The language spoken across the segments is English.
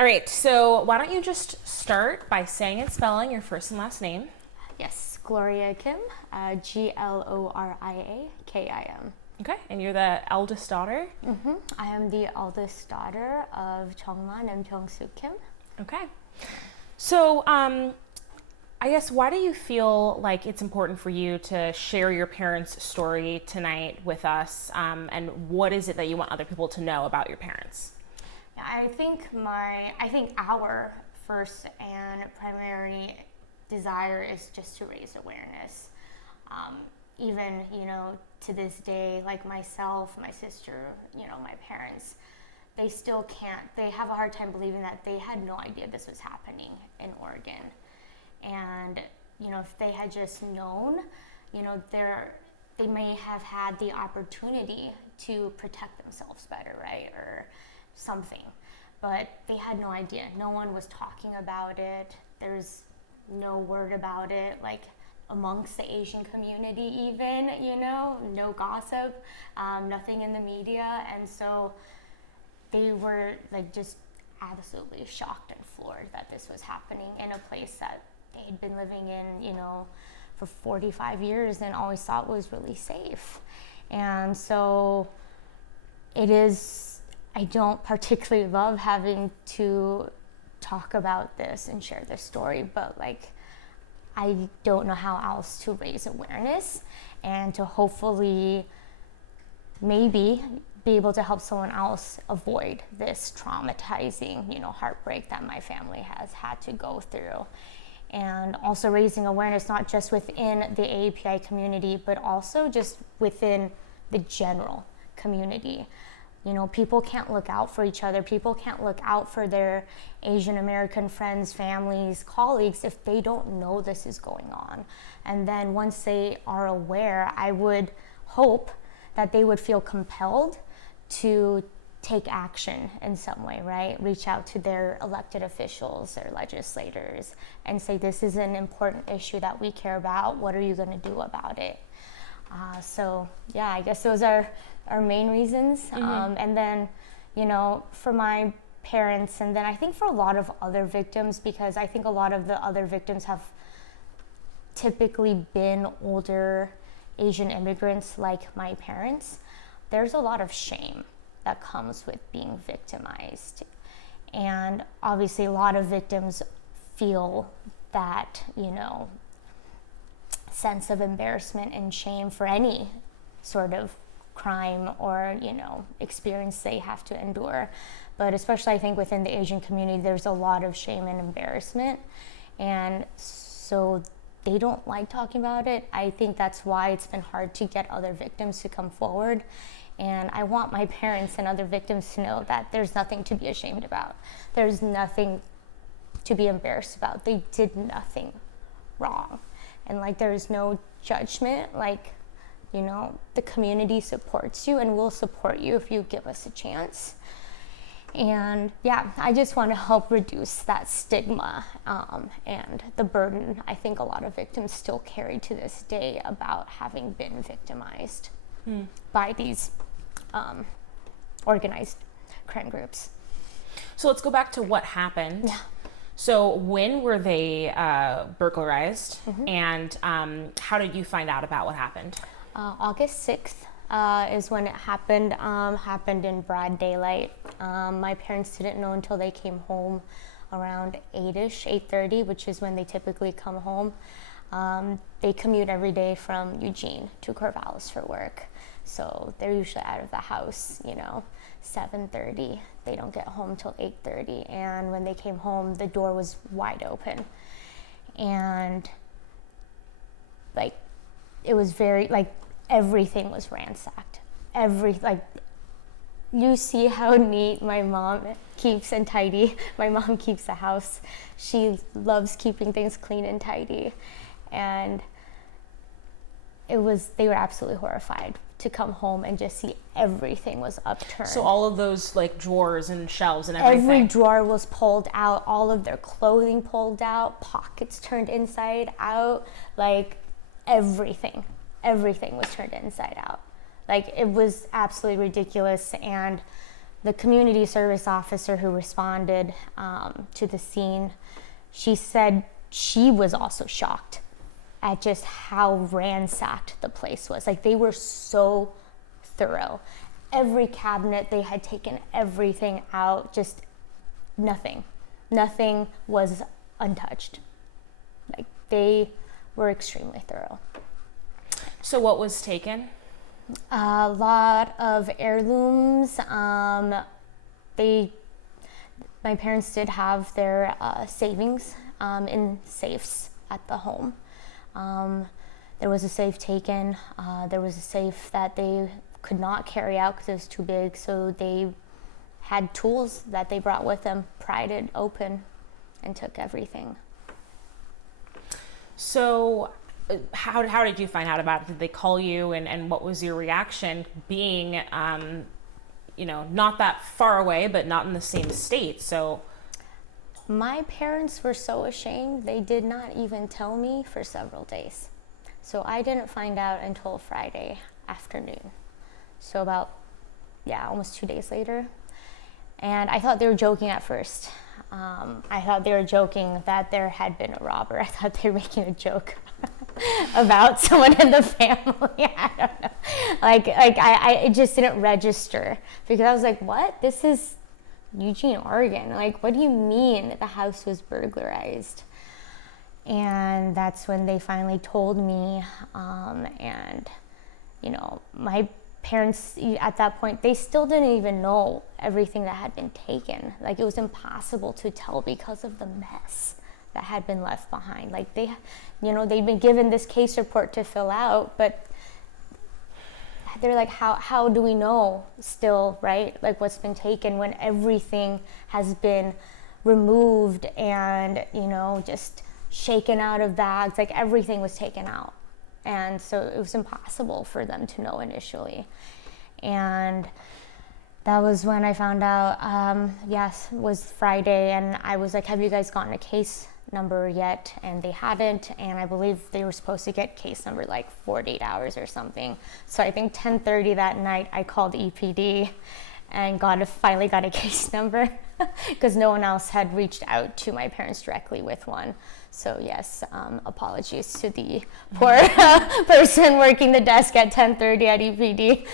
All right, so why don't you just start by saying and spelling your first and last name? Yes, Gloria Kim, Gloria Kim. Okay, and you're the eldest daughter? I am the eldest daughter of Jongman and Byung-soo Kim. Okay. So, I guess, why do you feel like it's important for you to share your parents' story tonight with us? And what is it that you want other people to know about your parents? I think our first and primary desire is just to raise awareness. Even, to this day, like myself, my sister, my parents, they still can't, they have a hard time believing that they had no idea this was happening in Oregon. And, if they had just known, they may have had the opportunity to protect themselves better, right? Or something. But they had no idea. No one was talking about it. There's no word about it, like amongst the Asian community even, no gossip, nothing in the media. And so they were like just absolutely shocked and floored that this was happening in a place that they had been living in, for 45 years and always thought was really safe. And so I don't particularly love having to talk about this and share this story, but I don't know how else to raise awareness and to hopefully maybe be able to help someone else avoid this traumatizing, heartbreak that my family has had to go through. And also raising awareness not just within the AAPI community, but also just within the general community. People can't look out for each other. People can't look out for their Asian American friends, families, colleagues if they don't know this is going on. And then once they are aware, I would hope that they would feel compelled to take action in some way, right? Reach out to their elected officials, their legislators, and say, this is an important issue that we care about. What are you going to do about it? I guess those are our main reasons. And then, for my parents, and then I think for a lot of other victims, because I think a lot of the other victims have typically been older Asian immigrants like my parents, there's a lot of shame that comes with being victimized. And obviously a lot of victims feel that, sense of embarrassment and shame for any sort of crime or, experience they have to endure. But especially I think within the Asian community, there's a lot of shame and embarrassment. And so they don't like talking about it. I think that's why it's been hard to get other victims to come forward. And I want my parents and other victims to know that there's nothing to be ashamed about. There's nothing to be embarrassed about. They did nothing wrong. And there's no judgment. The community supports you and will support you if you give us a chance. And I just want to help reduce that stigma and the burden I think a lot of victims still carry to this day about having been victimized by these organized crime groups. So let's go back to what happened. Yeah. So when were they burglarized, and how did you find out about what happened? August 6th is when it happened. Happened in broad daylight. My parents didn't know until they came home around 8-ish, 8:30, which is when they typically come home. They commute every day from Eugene to Corvallis for work. So they're usually out of the house, 7:30. They don't get home till 8:30. And when they came home, the door was wide open. And it was very, everything was ransacked. You see how neat my mom keeps and tidy. My mom keeps the house. She loves keeping things clean and tidy. And they were absolutely horrified to come home and just see everything was upturned. So all of those drawers and shelves and everything. Every drawer was pulled out, all of their clothing pulled out, pockets turned inside out, everything was turned inside out. It was absolutely ridiculous. And the community service officer who responded to the scene, she said she was also shocked at just how ransacked the place was. Like, they were so thorough. Every cabinet, they had taken everything out, just nothing was untouched. Like, they were extremely thorough. So what was taken? A lot of heirlooms. My parents did have their savings in safes at the home. There was a safe taken. There was a safe that they could not carry out because it was too big, so they had tools that they brought with them, pried it open, and took everything. So how did you find out about it? Did they call you, and what was your reaction, being not that far away but not in the same state? So my parents were so ashamed, they did not even tell me for several days. So I didn't find out until Friday afternoon. So about, almost 2 days later. And I thought they were joking at first. I thought they were joking that there had been a robber. I thought they were making a joke about someone in the family. I don't know. It just didn't register, because I was like, what? This is Eugene, Oregon. Like, what do you mean the house was burglarized? And that's when they finally told me. My parents at that point, they still didn't even know everything that had been taken. Like, it was impossible to tell because of the mess that had been left behind. Like, they'd been given this case report to fill out, but they're like, how do we know still, right? Like, what's been taken when everything has been removed and, just shaken out of bags. Like, everything was taken out. And so it was impossible for them to know initially. And that was when I found out, it was Friday, and I was like, have you guys gotten a case number yet? And they hadn't, and I believe they were supposed to get case number like 48 hours or something. So I think 10:30 that night, I called EPD and finally got a case number, because no one else had reached out to my parents directly with one. So yes, apologies to the poor person working the desk at 10:30 at EPD,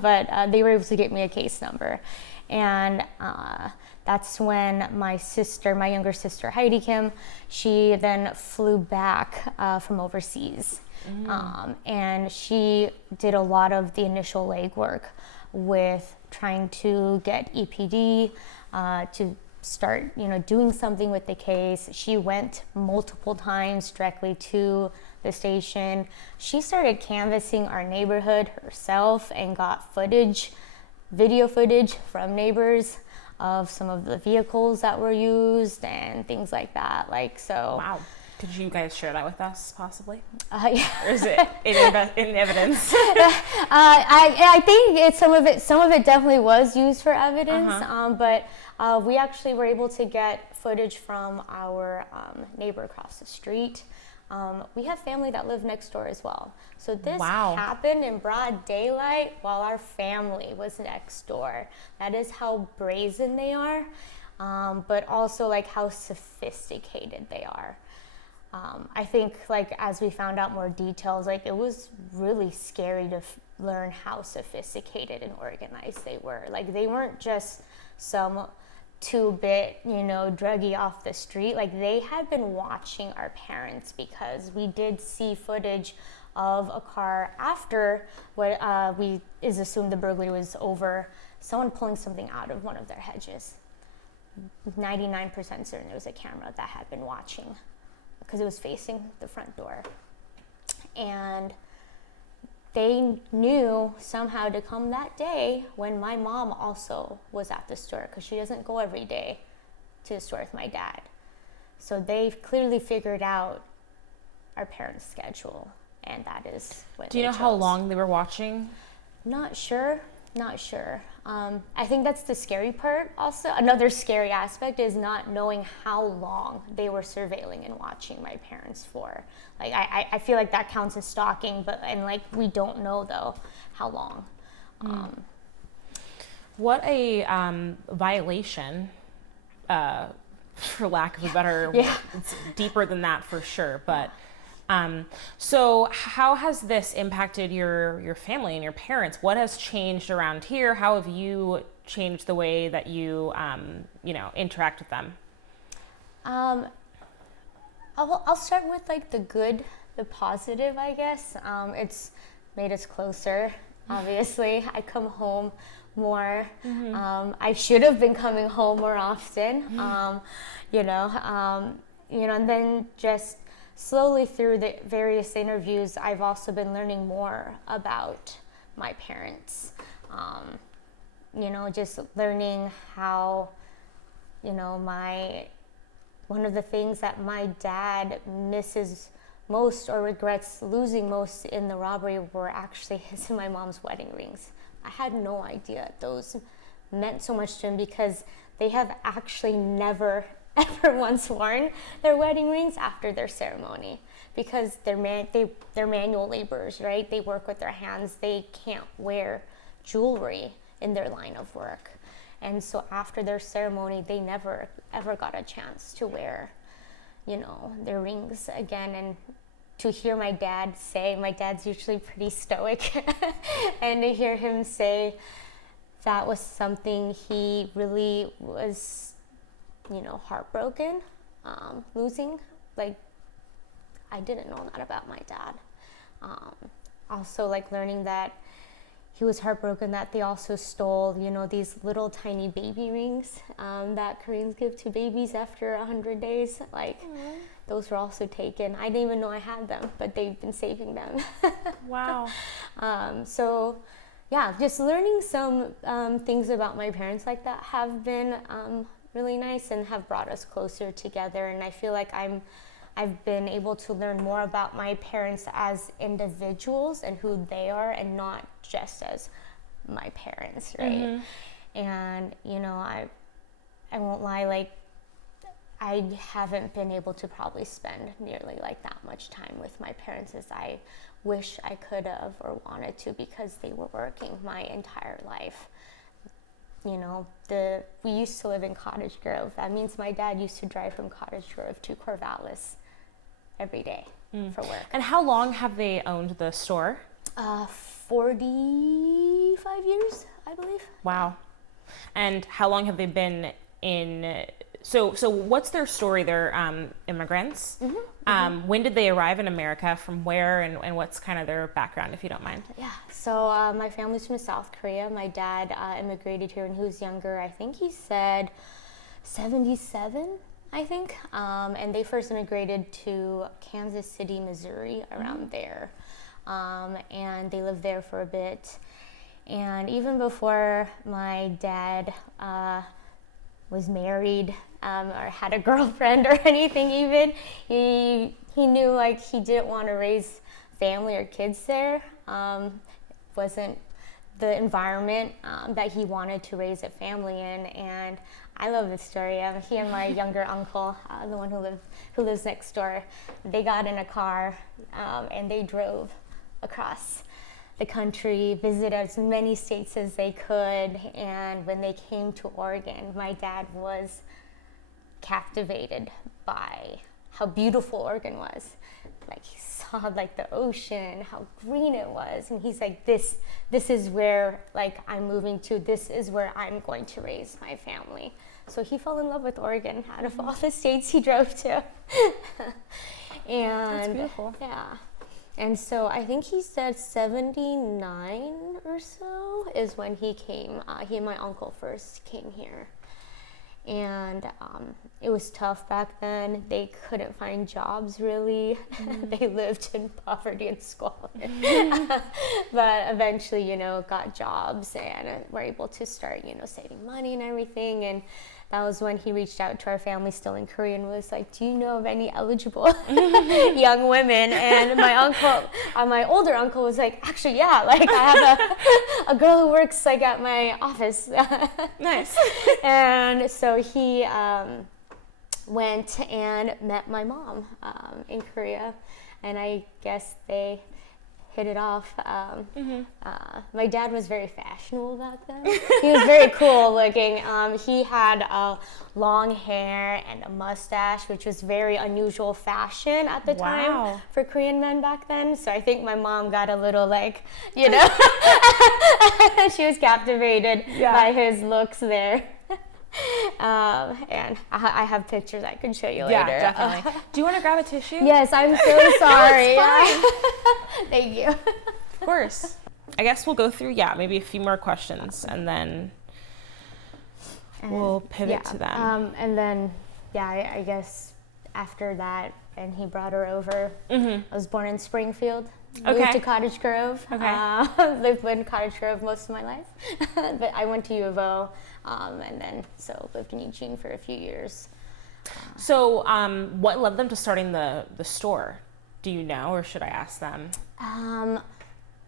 but they were able to get me a case number. And that's when my younger sister, Heidi Kim, she then flew back from overseas. And she did a lot of the initial legwork with trying to get EPD to start, doing something with the case. She went multiple times directly to the station. She started canvassing our neighborhood herself and got video footage from neighbors of some of the vehicles that were used and things like that. Wow. Could you guys share that with us, possibly? Yeah. Or is it in evidence? I think some of it definitely was used for evidence, but we actually were able to get footage from our neighbor across the street. We have family that live next door as well. So this happened in broad daylight while our family was next door. That is how brazen they are, but also how sophisticated they are. I think as we found out more details, it was really scary to learn how sophisticated and organized they were. They weren't just some 2-bit, druggie off the street. They had been watching our parents, because we did see footage of a car after what is assumed the burglary was over, someone pulling something out of one of their hedges. 99% certain there was a camera that had been watching, because it was facing the front door. And they knew somehow to come that day when my mom also was at the store, because she doesn't go every day to the store with my dad. So they've clearly figured out our parents' schedule, and that is what Do you know how long they were watching? Not sure. I think that's the scary part also. Another scary aspect is not knowing how long they were surveilling and watching my parents for. I feel like that counts as stalking, and we don't know though how long. What a violation, for lack of a better Yeah. it's deeper than that for sure. But so how has this impacted your family and your parents? What has changed around here? How have you changed the way that you interact with them? I'll start with like the good, the positive, I guess. It's made us closer. Obviously, I come home more. I should have been coming home more often. And then just slowly through the various interviews, I've also been learning more about my parents. Just learning how, one of the things that my dad misses most or regrets losing most in the robbery were actually his and my mom's wedding rings. I had no idea those meant so much to him because they have actually never ever once worn their wedding rings after their ceremony because they're manual laborers, right? They work with their hands. They can't wear jewelry in their line of work. And so after their ceremony, they never ever got a chance to wear, their rings again. And to hear my dad's usually pretty stoic, and to hear him say that was something he really was, heartbroken, losing. Like, I didn't know that about my dad. Also, like learning that he was heartbroken that they also stole, these little tiny baby rings that Koreans give to babies after 100 days. Like, those were also taken. I didn't even know I had them, but they've been saving them. Wow. So, yeah, just learning some things about my parents like that have been really nice and have brought us closer together. And I feel like I've been able to learn more about my parents as individuals and who they are and not just as my parents, right? And, I won't lie, like, I haven't been able to probably spend nearly like that much time with my parents as I wish I could have or wanted to because they were working my entire life. We used to live in Cottage Grove. That means my dad used to drive from Cottage Grove to Corvallis every day for work. And how long have they owned the store? 45 years, I believe. Wow. And how long have they been in? So what's their story? They're immigrants. When did they arrive in America? From where? And what's kind of their background, if you don't mind? Yeah. So my family's from South Korea. My dad immigrated here when he was younger. I think he said 77. I think. And they first immigrated to Kansas City, Missouri, around there. And they lived there for a bit. And even before my dad was married or had a girlfriend or anything even, he knew like he didn't want to raise family or kids there. Wasn't the environment that he wanted to raise a family in. And I love this story. He and my younger uncle, the one who lives next door, they got in a car and they drove across the country, visited as many states as they could. And when they came to Oregon, my dad was captivated by how beautiful Oregon was. Like, he saw like the ocean, how green it was, and he's like, this is where like I'm moving to. This is where I'm going to raise my family. So he fell in love with Oregon out of all the states he drove to. And that's beautiful. Yeah. And so I think he said 79 or so is when he came. He and my uncle first came here. And it was tough back then. They couldn't find jobs, really. They lived in poverty and squalor. But eventually, got jobs and were able to start, saving money and everything. And that was when he reached out to our family still in Korea and was like, do you know of any eligible young women? And my uncle, my older uncle was like, actually, yeah, like I have a girl who works like at my office. Nice. And so he went and met my mom in Korea. And I guess hit it off. My dad was very fashionable back then. He was very cool looking. He had long hair and a mustache, which was very unusual fashion at the time for Korean men back then. So I think my mom got a little she was captivated by his looks there. And I have pictures I can show you later. Yeah, definitely. Do you want to grab a tissue? Yes, I'm so sorry. Thank you. Of course. I guess we'll go through, maybe a few more questions, and then we'll pivot to them. And then, I guess after that, and he brought her over. I was born in Springfield. Moved to Cottage Grove. Lived in Cottage Grove most of my life. But I went to U of O, and then lived in Eugene for a few years. So what led them to starting the store? Do you know, or should I ask them?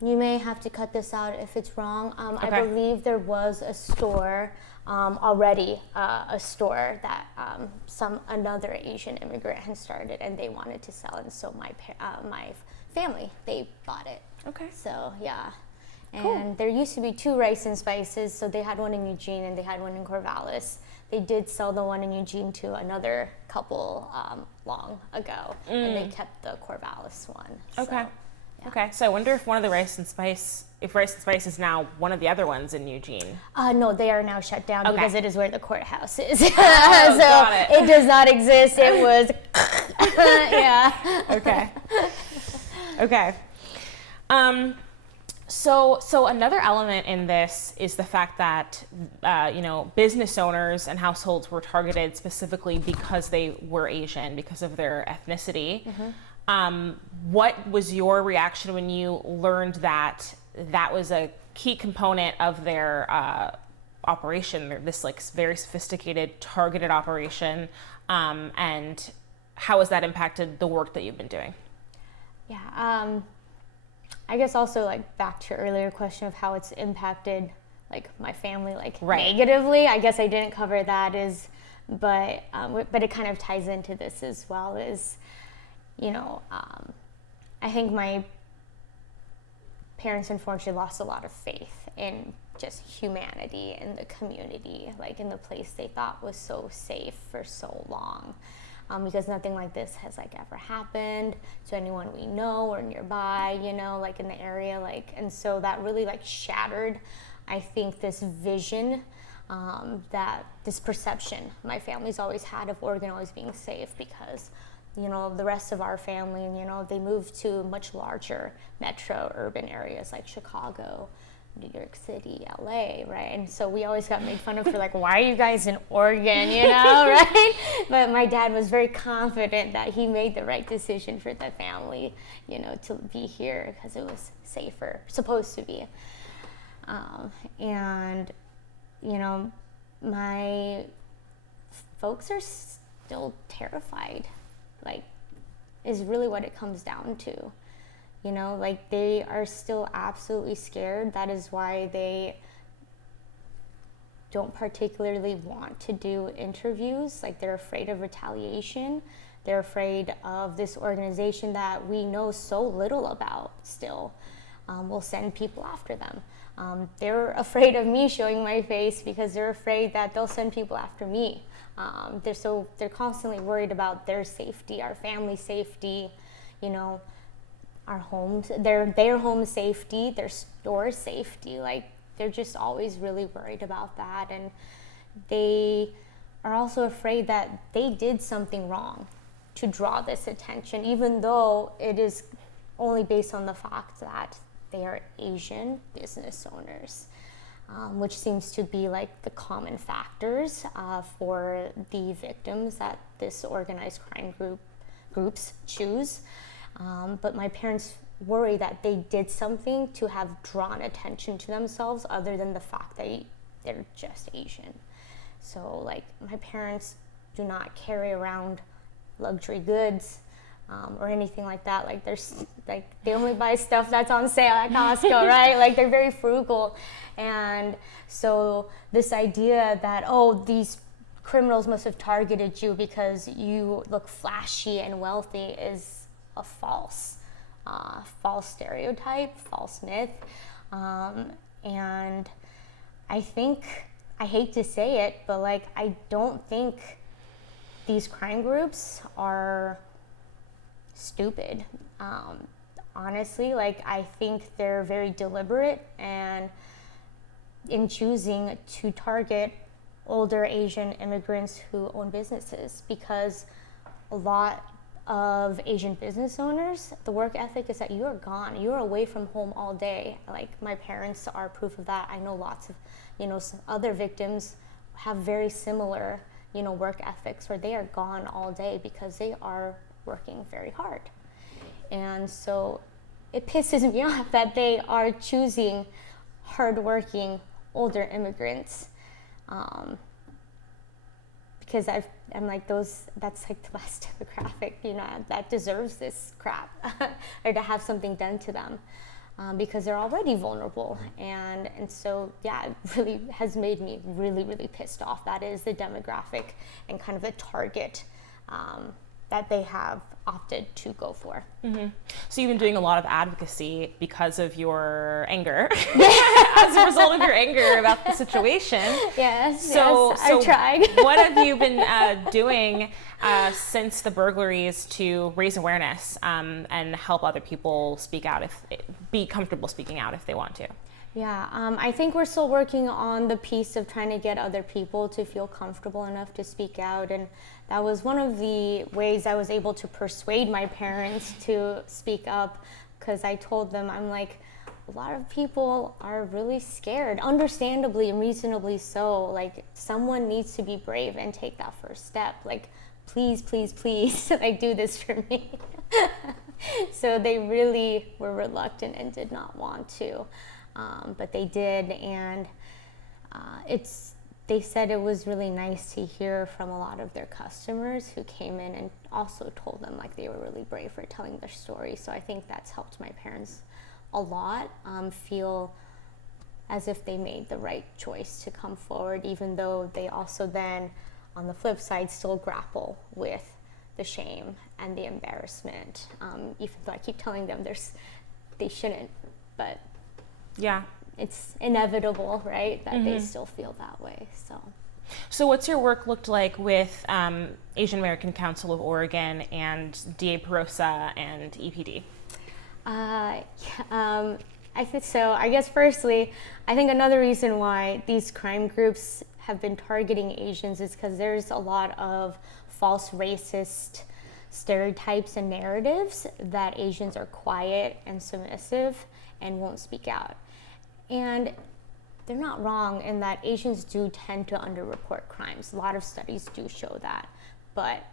You may have to cut this out if it's wrong. I believe there was a store already, a store that another Asian immigrant had started, and they wanted to sell, and so my family, they bought it. Okay. So and cool. There used to be 2 rice and spices, so they had one in Eugene and they had one in Corvallis. They did sell the one in Eugene to another couple long ago, and they kept the Corvallis one. Okay. Okay, so I wonder if one of the Rice and Spice is now one of the other ones in Eugene. No, they are now shut down because it is where the courthouse is. Got it. It does not exist. It was, Okay. Okay. So another element in this is the fact that, business owners and households were targeted specifically because they were Asian, because of their ethnicity. What was your reaction when you learned that was a key component of their operation, this very sophisticated, targeted operation, and how has that impacted the work that you've been doing? I guess also back to your earlier question of how it's impacted my family negatively. I guess I didn't cover that but it kind of ties into this as well as, I think my parents unfortunately lost a lot of faith in just humanity in the community, in the place they thought was so safe for so long. Because nothing like this has ever happened to anyone we know or nearby, in the area, and so that really shattered, I think, this vision, this perception my family's always had of Oregon always being safe, because the rest of our family, they moved to much larger metro urban areas like Chicago, New York City, LA, right? And so we always got made fun of for why are you guys in Oregon, right? But my dad was very confident that he made the right decision for the family, to be here because it was safer, supposed to be. And, my folks are still terrified, is really what it comes down to. They are still absolutely scared. That is why they don't particularly want to do interviews. They're afraid of retaliation. They're afraid of this organization that we know so little about still. Will send people after them. They're afraid of me showing my face because they're afraid that they'll send people after me. They're constantly worried about their safety, our family safety, our homes, their home safety, their store safety. They're just always really worried about that, and they are also afraid that they did something wrong to draw this attention, even though it is only based on the fact that they are Asian business owners, which seems to be the common factors for the victims that this organized crime groups choose. But my parents worry that they did something to have drawn attention to themselves other than the fact that they're just Asian. So my parents do not carry around luxury goods or anything like that. They only buy stuff that's on sale at Costco, right? They're very frugal. And so this idea that, these criminals must have targeted you because you look flashy and wealthy is a false false stereotype, false myth. And I think, I hate to say it, but like, I don't think these crime groups are stupid. Honestly, like, I think they're very deliberate and in choosing to target older Asian immigrants who own businesses, because a lot of Asian business owners, the work ethic is that you are gone, you're away from home all day. Like, my parents are proof of that. I know lots of, some other victims have very similar, work ethics where they are gone all day because they are working very hard. And so it pisses me off that they are choosing hardworking older immigrants, because I'm like, that's like the last demographic, that deserves this crap, or to have something done to them, because they're already vulnerable. And so, yeah, it really has made me really, really pissed off. That is the demographic and kind of the target that they have opted to go for. Mm-hmm. So you've been doing a lot of advocacy because of your anger, as a result of your anger about the situation. Yes, so I tried. What have you been doing since the burglaries to raise awareness and help other people be comfortable speaking out if they want to? Yeah, I think we're still working on the piece of trying to get other people to feel comfortable enough to speak out, and that was one of the ways I was able to persuade my parents to speak up, because I told them, I'm like, a lot of people are really scared, understandably and reasonably so. Like, someone needs to be brave and take that first step. Like, please, please, please, like, do this for me. So they really were reluctant and did not want to. But they did, and they said it was really nice to hear from a lot of their customers who came in and also told them like they were really brave for telling their story. So I think that's helped my parents a lot feel as if they made the right choice to come forward, even though they also then, on the flip side, still grapple with the shame and the embarrassment, even though I keep telling them they shouldn't, but yeah, it's inevitable, right, that they still feel that way. So what's your work looked like with Asian American Council of Oregon and DA Perosa and EPD? I think so. I guess firstly, I think another reason why these crime groups have been targeting Asians is because there's a lot of false racist stereotypes and narratives that Asians are quiet and submissive and won't speak out. And they're not wrong in that Asians do tend to underreport crimes. A lot of studies do show that. But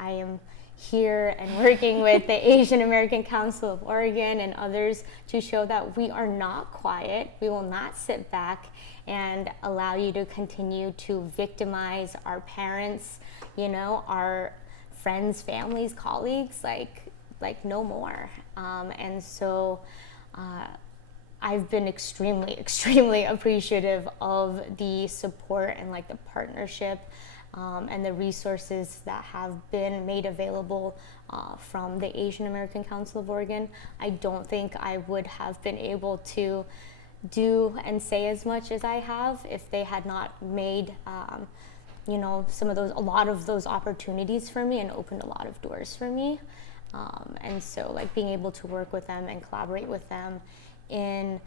I am here and working with the Asian American Council of Oregon and others to show that we are not quiet. We will not sit back and allow you to continue to victimize our parents, our friends, families, colleagues, like no more. And so I've been extremely, extremely appreciative of the support and like the partnership and the resources that have been made available from the Asian American Council of Oregon. I don't think I would have been able to do and say as much as I have if they had not made a lot of those opportunities for me and opened a lot of doors for me. And so like being able to work with them and collaborate with them in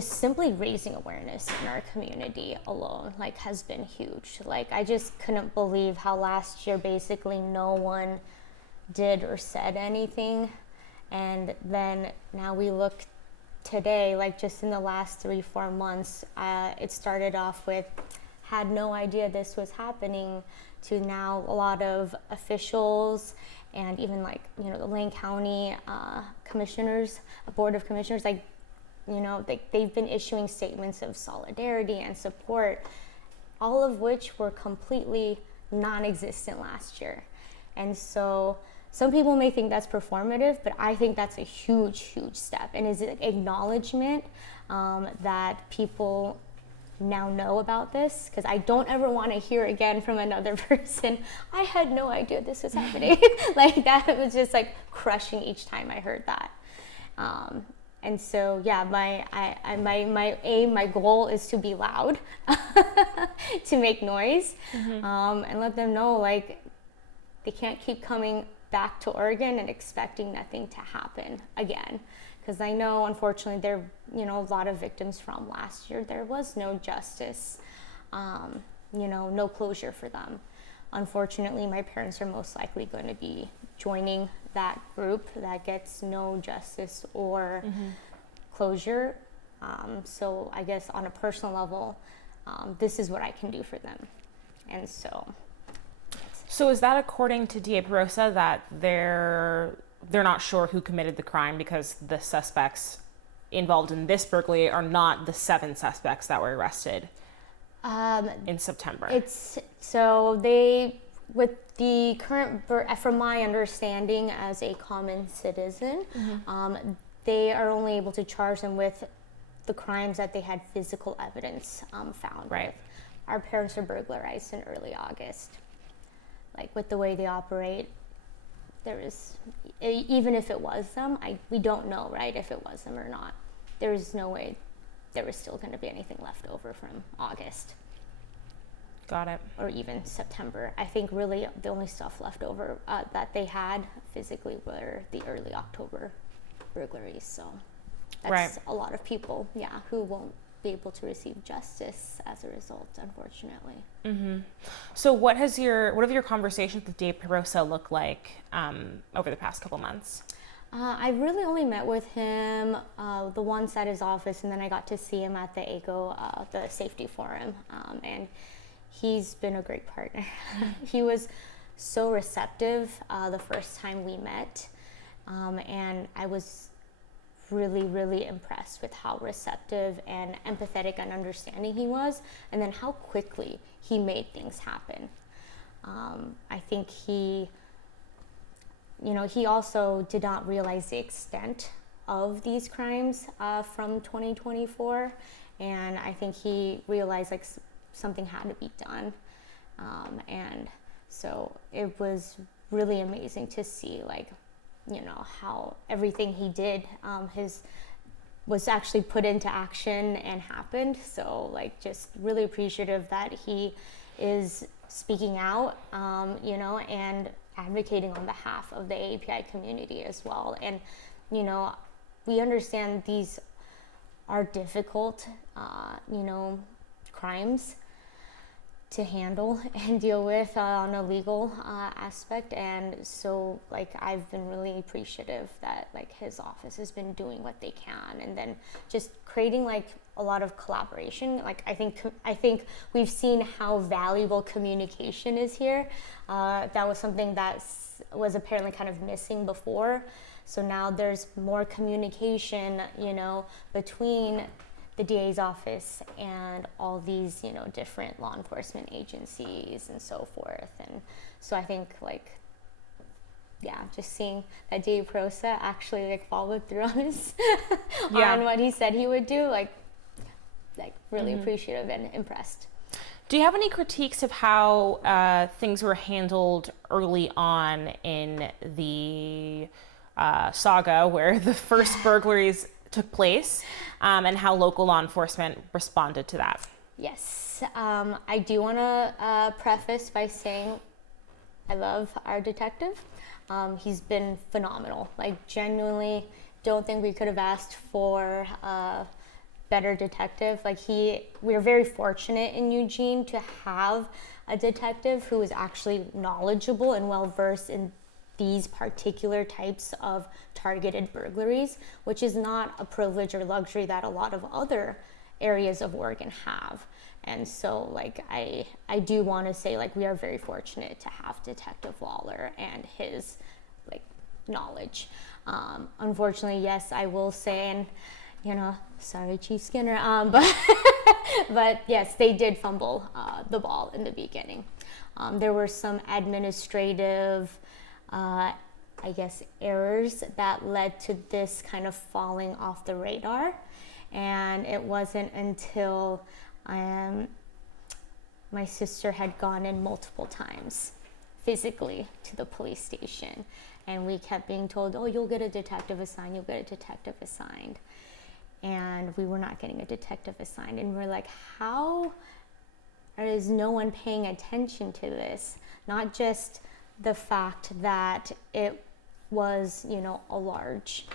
simply raising awareness in our community alone, like, has been huge. Like, I just couldn't believe how last year basically no one did or said anything. And then now we look today, like just in the last 3-4 months, it started off with, had no idea this was happening, to now a lot of officials and even like, the Lane County commissioners, board of commissioners, like, they've been issuing statements of solidarity and support, all of which were completely non-existent last year. And so some people may think that's performative, but I think that's a huge, huge step, and is an acknowledgement that people now know about this, because I don't ever want to hear again from another person, I had no idea this was happening. Like that was just like crushing each time I heard that. And so, yeah, my goal is to be loud, to make noise, and let them know, like, they can't keep coming back to Oregon and expecting nothing to happen again. Because I know, unfortunately, there, a lot of victims from last year, there was no justice, no closure for them. Unfortunately, my parents are most likely going to be joining that group that gets no justice or closure. So I guess on a personal level, this is what I can do for them. And so. So is that according to DA Perosa that they're not sure who committed the crime because the suspects involved in this burglary are not the 7 suspects that were arrested in September? So they, with the current, from my understanding as a common citizen, they are only able to charge them with the crimes that they had physical evidence found. Right. With. Our parents were burglarized in early August. Like, with the way they operate, there is, even if it was them, we don't know, right, if it was them or not. There is no way there was still going to be anything left over from August. Got it. Or even September. I think really the only stuff left over that they had physically were the early October burglaries. So that's a lot of people, who won't be able to receive justice as a result, unfortunately. So what have your conversations with Dave Perosa looked like over the past couple months? I really only met with him the once at his office, and then I got to see him at the ACO, the safety forum, and he's been a great partner. He was so receptive the first time we met, and I was really, really impressed with how receptive and empathetic and understanding he was, and then how quickly he made things happen. I think he also did not realize the extent of these crimes from 2024, and I think he realized like something had to be done, and so it was really amazing to see how everything he did was actually put into action and happened. So just really appreciative that he is speaking out, and advocating on behalf of the AAPI community as well. And, we understand these are difficult, crimes to handle and deal with on a legal aspect, and so I've been really appreciative that his office has been doing what they can, and then just creating a lot of collaboration. I think we've seen how valuable communication is here. That was something that was apparently kind of missing before, so now there's more communication between the DA's office and all these, different law enforcement agencies and so forth. And so I think just seeing that DA Perosa actually followed through on his, on what he said he would do, really appreciative and impressed. Do you have any critiques of how things were handled early on in the saga where the first burglaries took place, and how local law enforcement responded to that? Yes, I do want to preface by saying I love our detective. He's been phenomenal. Genuinely don't think we could have asked for a better detective. We're very fortunate in Eugene to have a detective who is actually knowledgeable and well-versed in these particular types of targeted burglaries, which is not a privilege or luxury that a lot of other areas of Oregon have. And so I do want to say we are very fortunate to have Detective Waller and his knowledge. Unfortunately, yes, I will say, and sorry Chief Skinner, but yes, they did fumble the ball in the beginning. There were some administrative errors that led to this kind of falling off the radar. And it wasn't until My sister had gone in multiple times physically to the police station, and we kept being told, oh, you'll get a detective assigned, and we were not getting a detective assigned. And we're like, how is no one paying attention to this? Not just the fact that it was, a large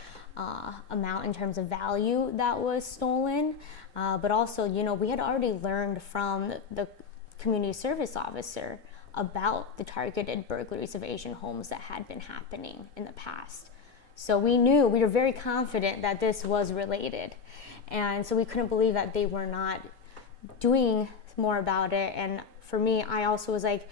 amount in terms of value that was stolen, but also, we had already learned from the community service officer about the targeted burglaries of Asian homes that had been happening in the past. So we were very confident that this was related. And so we couldn't believe that they were not doing more about it. And for me, I also was like,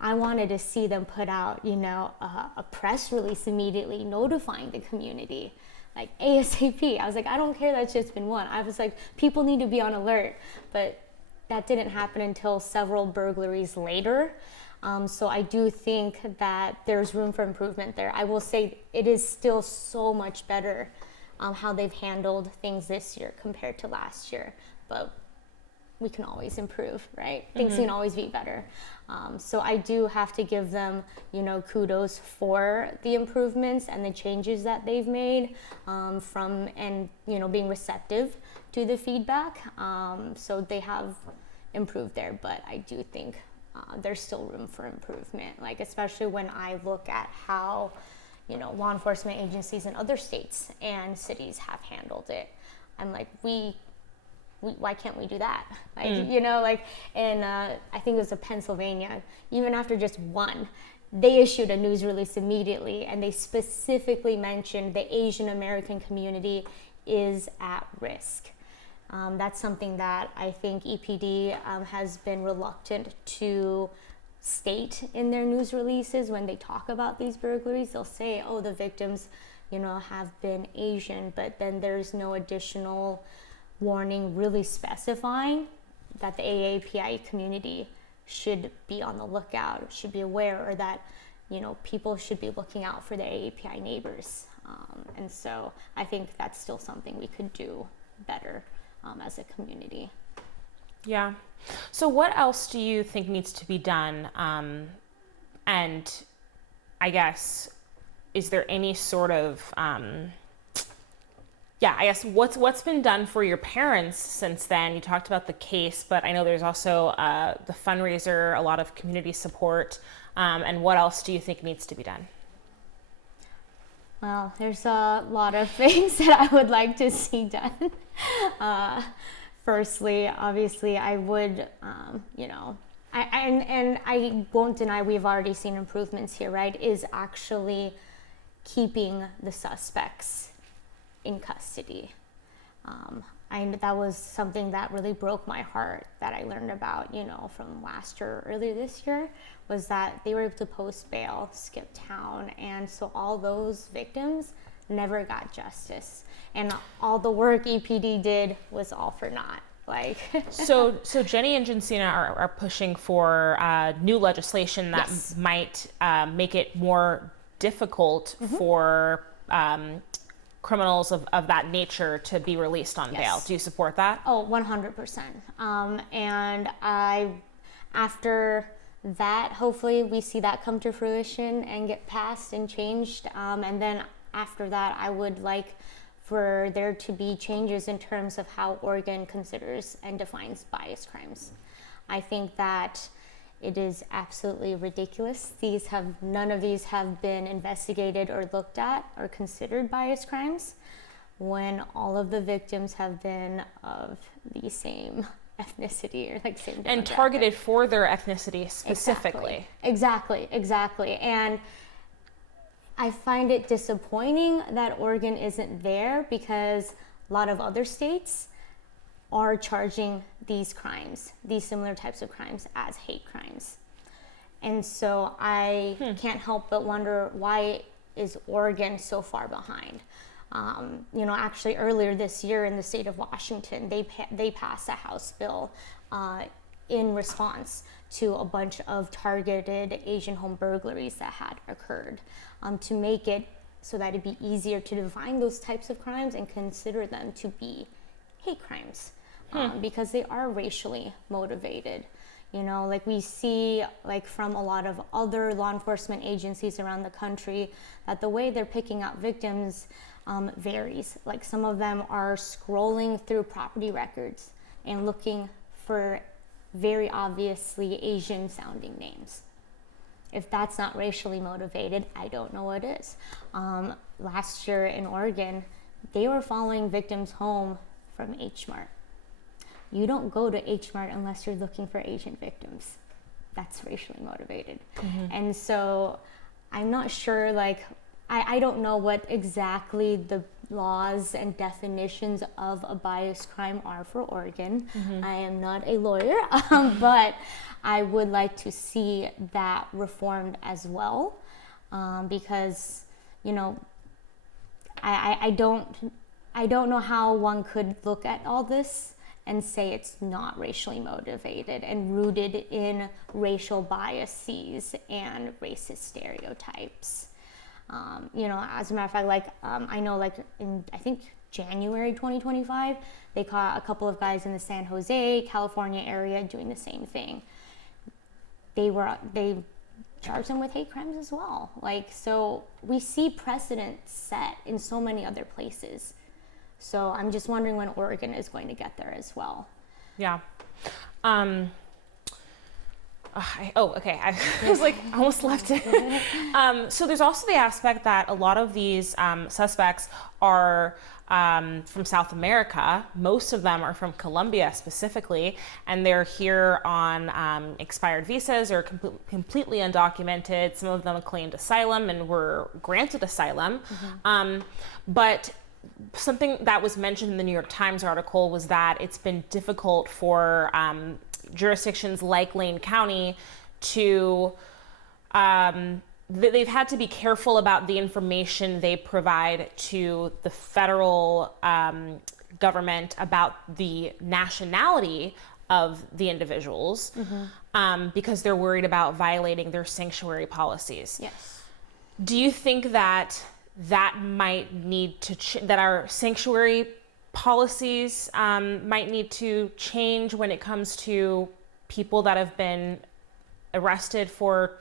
I wanted to see them put out, a press release immediately notifying the community, like ASAP. I was like, I don't care that's just been one. I was like, people need to be on alert. But that didn't happen until several burglaries later. So I do think that there's room for improvement there. I will say it is still so much better how they've handled things this year compared to last year. But we can always improve, right? Things can always be better. So I do have to give them, kudos for the improvements and the changes that they've made being receptive to the feedback. So they have improved there, but I do think there's still room for improvement, like especially when I look at how, law enforcement agencies in other states and cities have handled it. I'm like, why can't we do that? Like, I think it was Pennsylvania, even after just one, they issued a news release immediately, and they specifically mentioned the Asian American community is at risk. That's something that I think EPD has been reluctant to state in their news releases when they talk about these burglaries. They'll say, oh, the victims, have been Asian, but then there's no additional warning really specifying that the AAPI community should be on the lookout, should be aware, or that, people should be looking out for the AAPI neighbors. And so I think that's still something we could do better as a community. Yeah. So what else do you think needs to be done? And I guess, is there any sort of, what's been done for your parents since then? You talked about the case, but I know there's also the fundraiser, a lot of community support. And what else do you think needs to be done? Well, there's a lot of things that I would like to see done. Firstly, obviously, I would, I won't deny we've already seen improvements here, right? Is actually keeping the suspects in custody. That was something that really broke my heart that I learned about, from last year, earlier this year, was that they were able to post bail, skip town, and so all those victims never got justice. And all the work EPD did was all for naught. So Jenny and Jensina are pushing for new legislation that might make it more difficult for criminals of that nature to be released on bail. Do you support that? Oh, 100%. And after that, hopefully we see that come to fruition and get passed and changed. And then after that, I would like for there to be changes in terms of how Oregon considers and defines bias crimes. I think that it is absolutely ridiculous. None of these have been investigated or looked at or considered bias crimes when all of the victims have been of the same ethnicity or same demographic. And targeted for their ethnicity specifically. Exactly. And I find it disappointing that Oregon isn't there because a lot of other states are charging these crimes, these similar types of crimes, as hate crimes. And so I can't help but wonder, why is Oregon so far behind? Actually earlier this year in the state of Washington, they passed a House bill in response to a bunch of targeted Asian home burglaries that had occurred, to make it so that it'd be easier to define those types of crimes and consider them to be hate crimes. because they are racially motivated. You know, like we see, like from a lot of other law enforcement agencies around the country, that the way they're picking out victims varies. Like some of them are scrolling through property records and looking for very obviously Asian sounding names. If that's not racially motivated, I don't know what is. Last year in Oregon, they were following victims home from H Mart. You don't go to H Mart unless you're looking for Asian victims. That's racially motivated. And so I'm not sure, like, I don't know what exactly the laws and definitions of a biased crime are for Oregon. I am not a lawyer, but I would like to see that reformed as well, because, you know, I don't know how one could look at all this and say it's not racially motivated and rooted in racial biases and racist stereotypes. You know, as a matter of fact, like, I know, like, in, I think, January 2025, they caught a couple of guys in the San Jose, California area doing the same thing. They charged them with hate crimes as well. Like, so we see precedent set in so many other places. So I'm just wondering when Oregon is going to get there as well. Yeah. Okay. I was like, I almost left it. So there's also the aspect that a lot of these suspects are from South America. Most of them are from Colombia specifically, and they're here on expired visas or completely undocumented. Some of them claimed asylum and were granted asylum. But something that was mentioned in the New York Times article was that it's been difficult for jurisdictions like Lane County to they've had to be careful about the information they provide to the federal government about the nationality of the individuals, because they're worried about violating their sanctuary policies. Yes. Do you think that might need to that our sanctuary policies might need to change when it comes to people that have been arrested for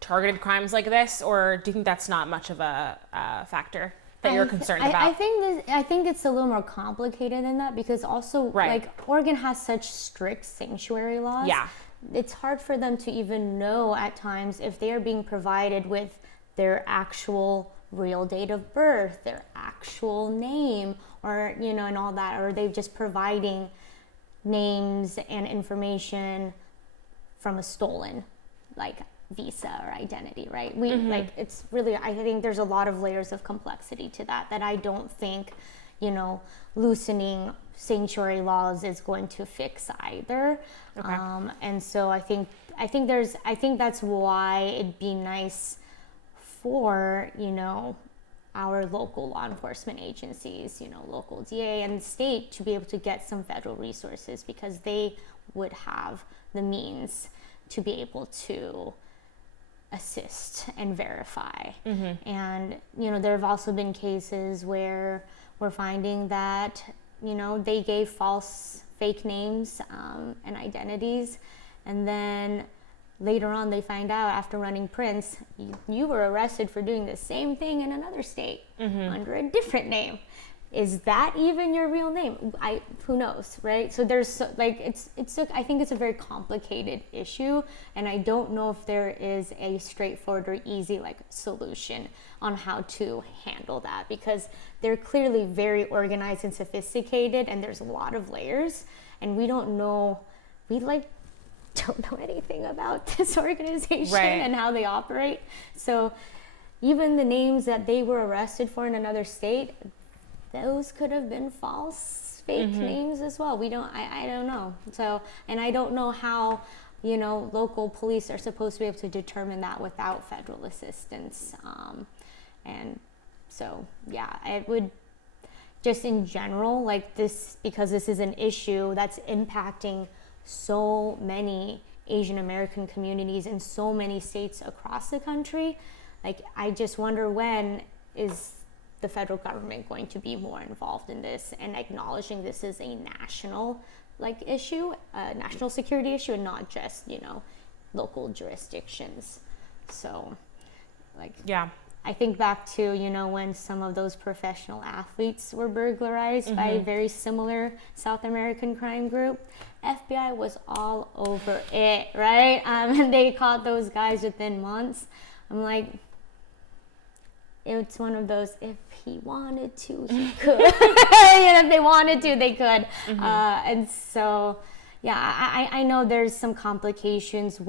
targeted crimes like this, or do you think that's not much of a factor that you're concerned about? I think it's a little more complicated than that, because also, like, Oregon has such strict sanctuary laws. Yeah. It's hard for them to even know at times if they are being provided with their actual real date of birth, their actual name, or, you know, and all that, or they're just providing names and information from a stolen, like, visa or identity, right? Like, it's really, I think there's a lot of layers of complexity to that I don't think, you know, loosening sanctuary laws is going to fix either. Okay. And so I think that's why it'd be nice for, you know, our local law enforcement agencies, you know, local DA and state, to be able to get some federal resources, because they would have the means to be able to assist and verify. And, you know, there have also been cases where we're finding that, you know, they gave fake names and identities, and then later on they find out, after running prints, you were arrested for doing the same thing in another state under a different name. Is that even your real name? Who knows, right? So there's like, I think it's a very complicated issue, and I don't know if there is a straightforward or easy, like, solution on how to handle that, because they're clearly very organized and sophisticated, and there's a lot of layers, and we don't know anything about this organization and how they operate. So even the names that they were arrested for in another state, those could have been false, fake names as well. I don't know. So, and I don't know how, you know, local police are supposed to be able to determine that without federal assistance. And so, yeah, it would just in general, like this, because this is an issue that's impacting so many Asian American communities in so many states across the country. Like, I just wonder, when is the federal government going to be more involved in this and acknowledging this is a national issue, a national security issue, and not just, local jurisdictions. So Yeah. I think back to, when some of those professional athletes were burglarized by a very similar South American crime group. FBI was all over it, right? And they caught those guys within months. I'm like, it's one of those, if he wanted to, he could. If they wanted to, they could. And so, yeah, I know there's some complications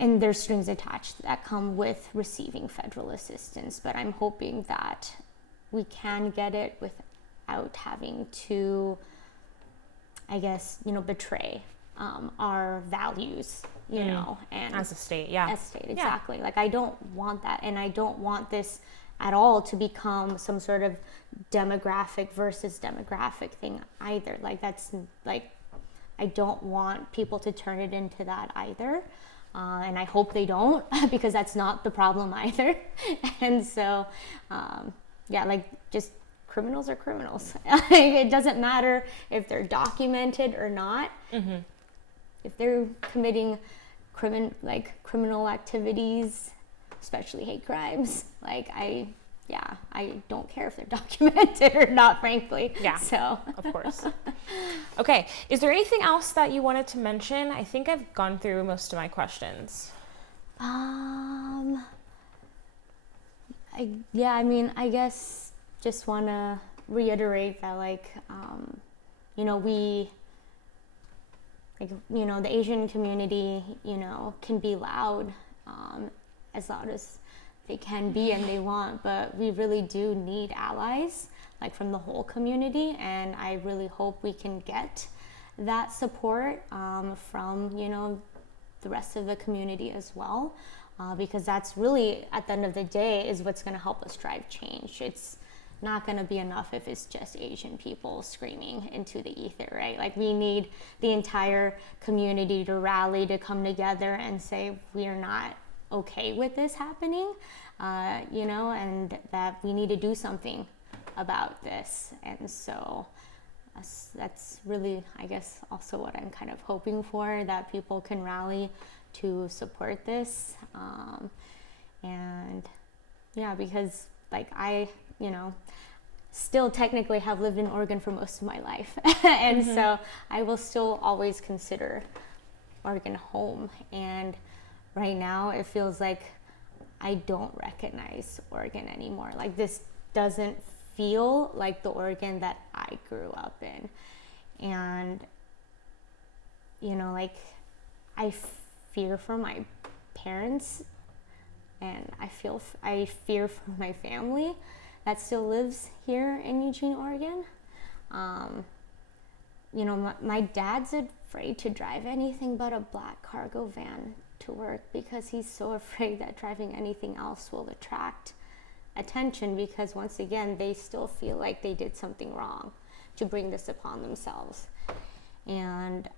and there's strings attached that come with receiving federal assistance, but I'm hoping that we can get it without having to, I guess, betray our values, and as a state, yeah. As a state, exactly. I don't want that, and I don't want this at all to become some sort of demographic versus demographic thing either. I don't want people to turn it into that either. And I hope they don't, because that's not the problem either. And so, just criminals are criminals. It doesn't matter if they're documented or not. If they're committing criminal activities, especially hate crimes, I don't care if they're documented or not, frankly. Yeah. So. Of course. Okay. Is there anything else that you wanted to mention? I think I've gone through most of my questions. I guess just want to reiterate that, the Asian community, can be loud, as loud as they can be and they want, but we really do need allies, from the whole community, and I really hope we can get that support from, the rest of the community as well, because that's really, at the end of the day, is what's going to help us drive change. It's not going to be enough if it's just Asian people screaming into the ether, right? We need the entire community to rally, to come together and say we are not okay with this happening, and that we need to do something about this. And so that's really, I guess, also what I'm kind of hoping for, that people can rally to support this. Because I, still technically have lived in Oregon for most of my life. And so I will still always consider Oregon home. And right now it feels like I don't recognize Oregon anymore. This doesn't feel like the Oregon that I grew up in. And, I fear for my parents, and I fear for my family that still lives here in Eugene, Oregon. My dad's afraid to drive anything but a black cargo van to work, because he's so afraid that driving anything else will attract attention, because once again, they still feel like they did something wrong to bring this upon themselves. And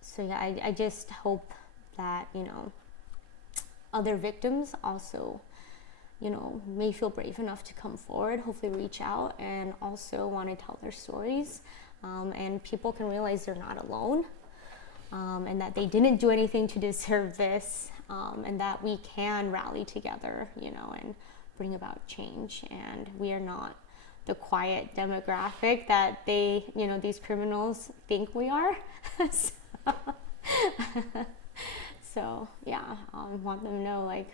so, I just hope that, other victims also, may feel brave enough to come forward, hopefully reach out, and also want to tell their stories. And people can realize they're not alone, and that they didn't do anything to deserve this, and that we can rally together, and bring about change. And we are not the quiet demographic that they, these criminals think we are. So, I want them to know,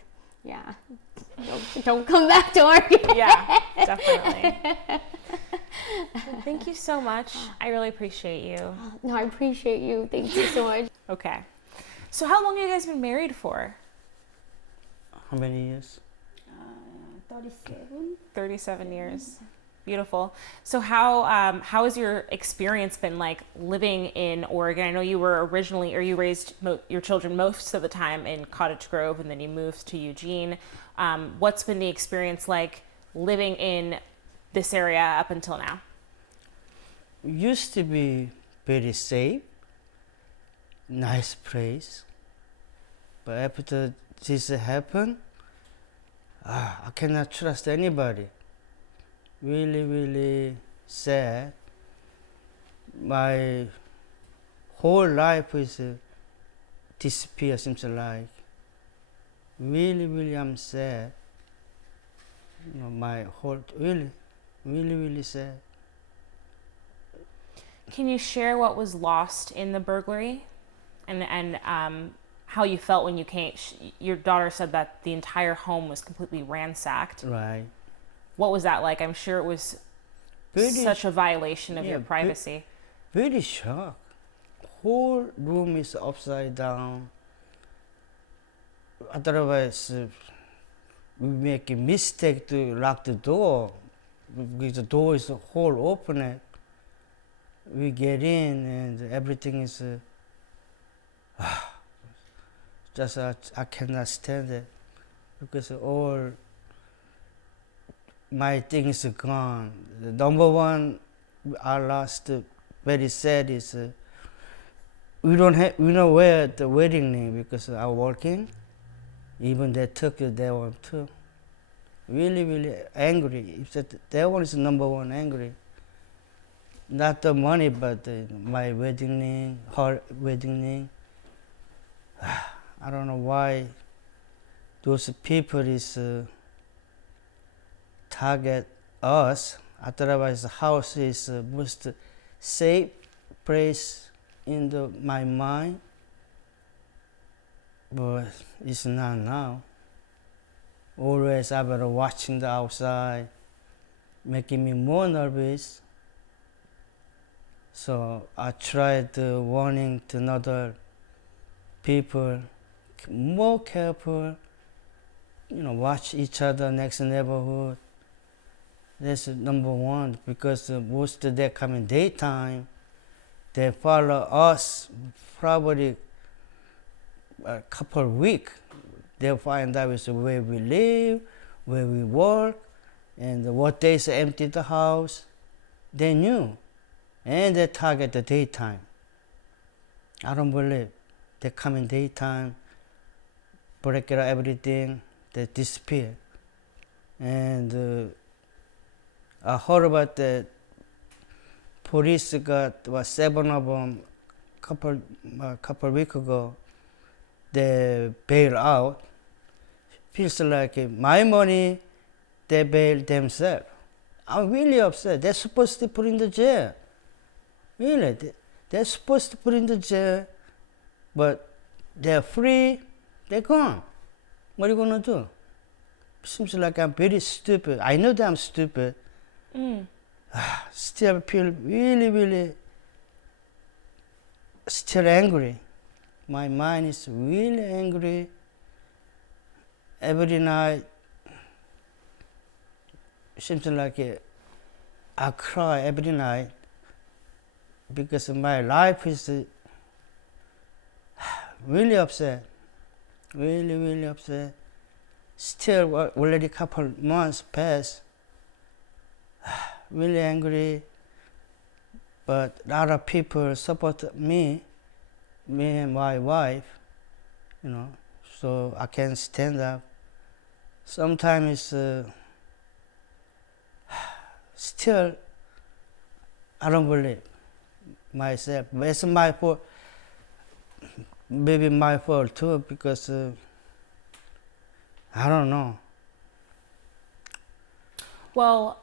don't come back to Oregon. Yeah, definitely. Thank you so much. I really appreciate you. No, I appreciate you. Thank you so much. Okay. So how long have you guys been married for? How many years? 37. 37 years. Beautiful. So how has your experience been living in Oregon? I know you raised your children most of the time in Cottage Grove, and then you moved to Eugene. What's been the experience like living in this area up until now? Used to be very safe, nice place. But after this happened, I cannot trust anybody. really, really sad. My whole life is disappear, seems like. Really, really, I'm sad. You know, my whole, really, really, really sad. Can you share what was lost in the burglary, and how you felt when you came? Your daughter said that the entire home was completely ransacked. Right. What was that like? I'm sure it was Very, such a violation of yeah, your privacy. very shocked. Whole room is upside down. Otherwise, we make a mistake to lock the door because the door is whole open. We get in and everything is just I cannot stand it because all my things are gone. The number one I lost very sad is we don't wear the wedding ring because I'm working. Even they took that one too. Really, really angry. That one is number one angry. Not the money, but my wedding ring, her wedding ring. I don't know why those people is target us. Otherwise, the house is most safe place in my mind, but it's not now. Always I've been watching the outside, making me more nervous. So I tried warning to another people, more careful, watch each other next neighborhood. That's number one, because most of them come in daytime. They follow us probably a couple of weeks. They'll find out where we live, where we work, and what days empty the house. They knew. And they target the daytime. I don't believe. They come in daytime, break out everything, they disappear. And I heard about the police got 7 of them couple weeks ago. They bail out. Feels like my money, they bail themselves. I'm really upset. They're supposed to put in the jail. Really, they're supposed to put in the jail, but they're free, they're gone. What are you gonna do? Seems like I'm very stupid. I know that I'm stupid. Still feel really, really still angry. My mind is really angry. Every night, seems like I cry every night because my life is really upset. Really, really upset. Still, already a couple months passed. Really angry. But a lot of people support me and my wife, so I can stand up. Sometimes still I don't believe myself. It's my fault. Maybe my fault too, because I don't know. Well,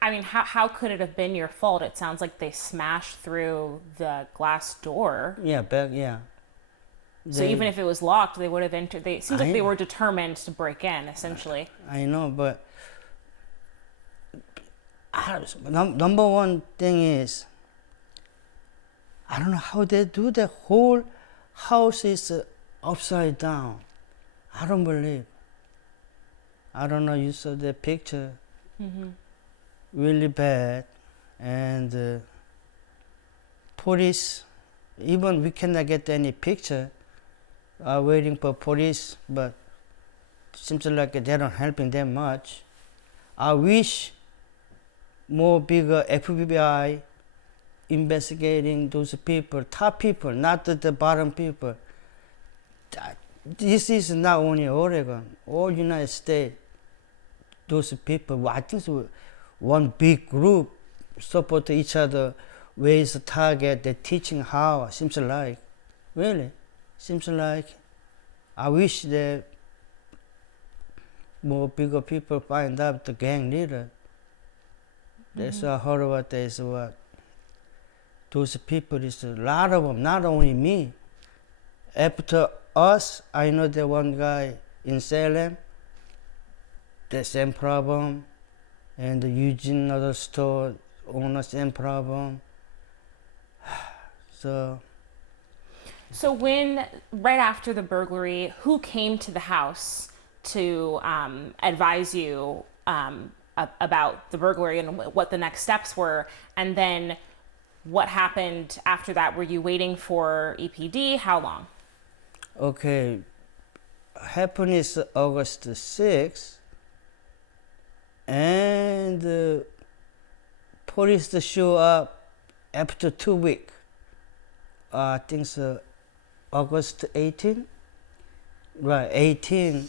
I mean, how could it have been your fault? It sounds like they smashed through the glass door. Yeah, yeah. So even if it was locked, they would have entered. It seems like they were determined to break in, essentially. I know, but number one thing is, I don't know how they do. The whole house is upside down. I don't believe. I don't know, you saw the picture. Mm-hmm. Really bad. And police, even we cannot get any picture. Waiting for police, but seems like they're not helping them much. I wish more bigger FBI investigating those people, top people, not the bottom people. This is not only Oregon, all United States. Those people, I think one big group support each other, where is the target, they're teaching how, seems like. Really, seems like. I wish that more bigger people find out the gang leader. That's what I heard about this. What those people is a lot of them, not only me. After us, I know that one guy in Salem, the same problem, and the Eugene other store owner same problem. So when, right after the burglary, who came to the house to advise you about the burglary and what the next steps were? And then what happened after that? Were you waiting for EPD? How long? okay, happened is August 6th, and police show up after 2 weeks. I think so, August 18, right? 18,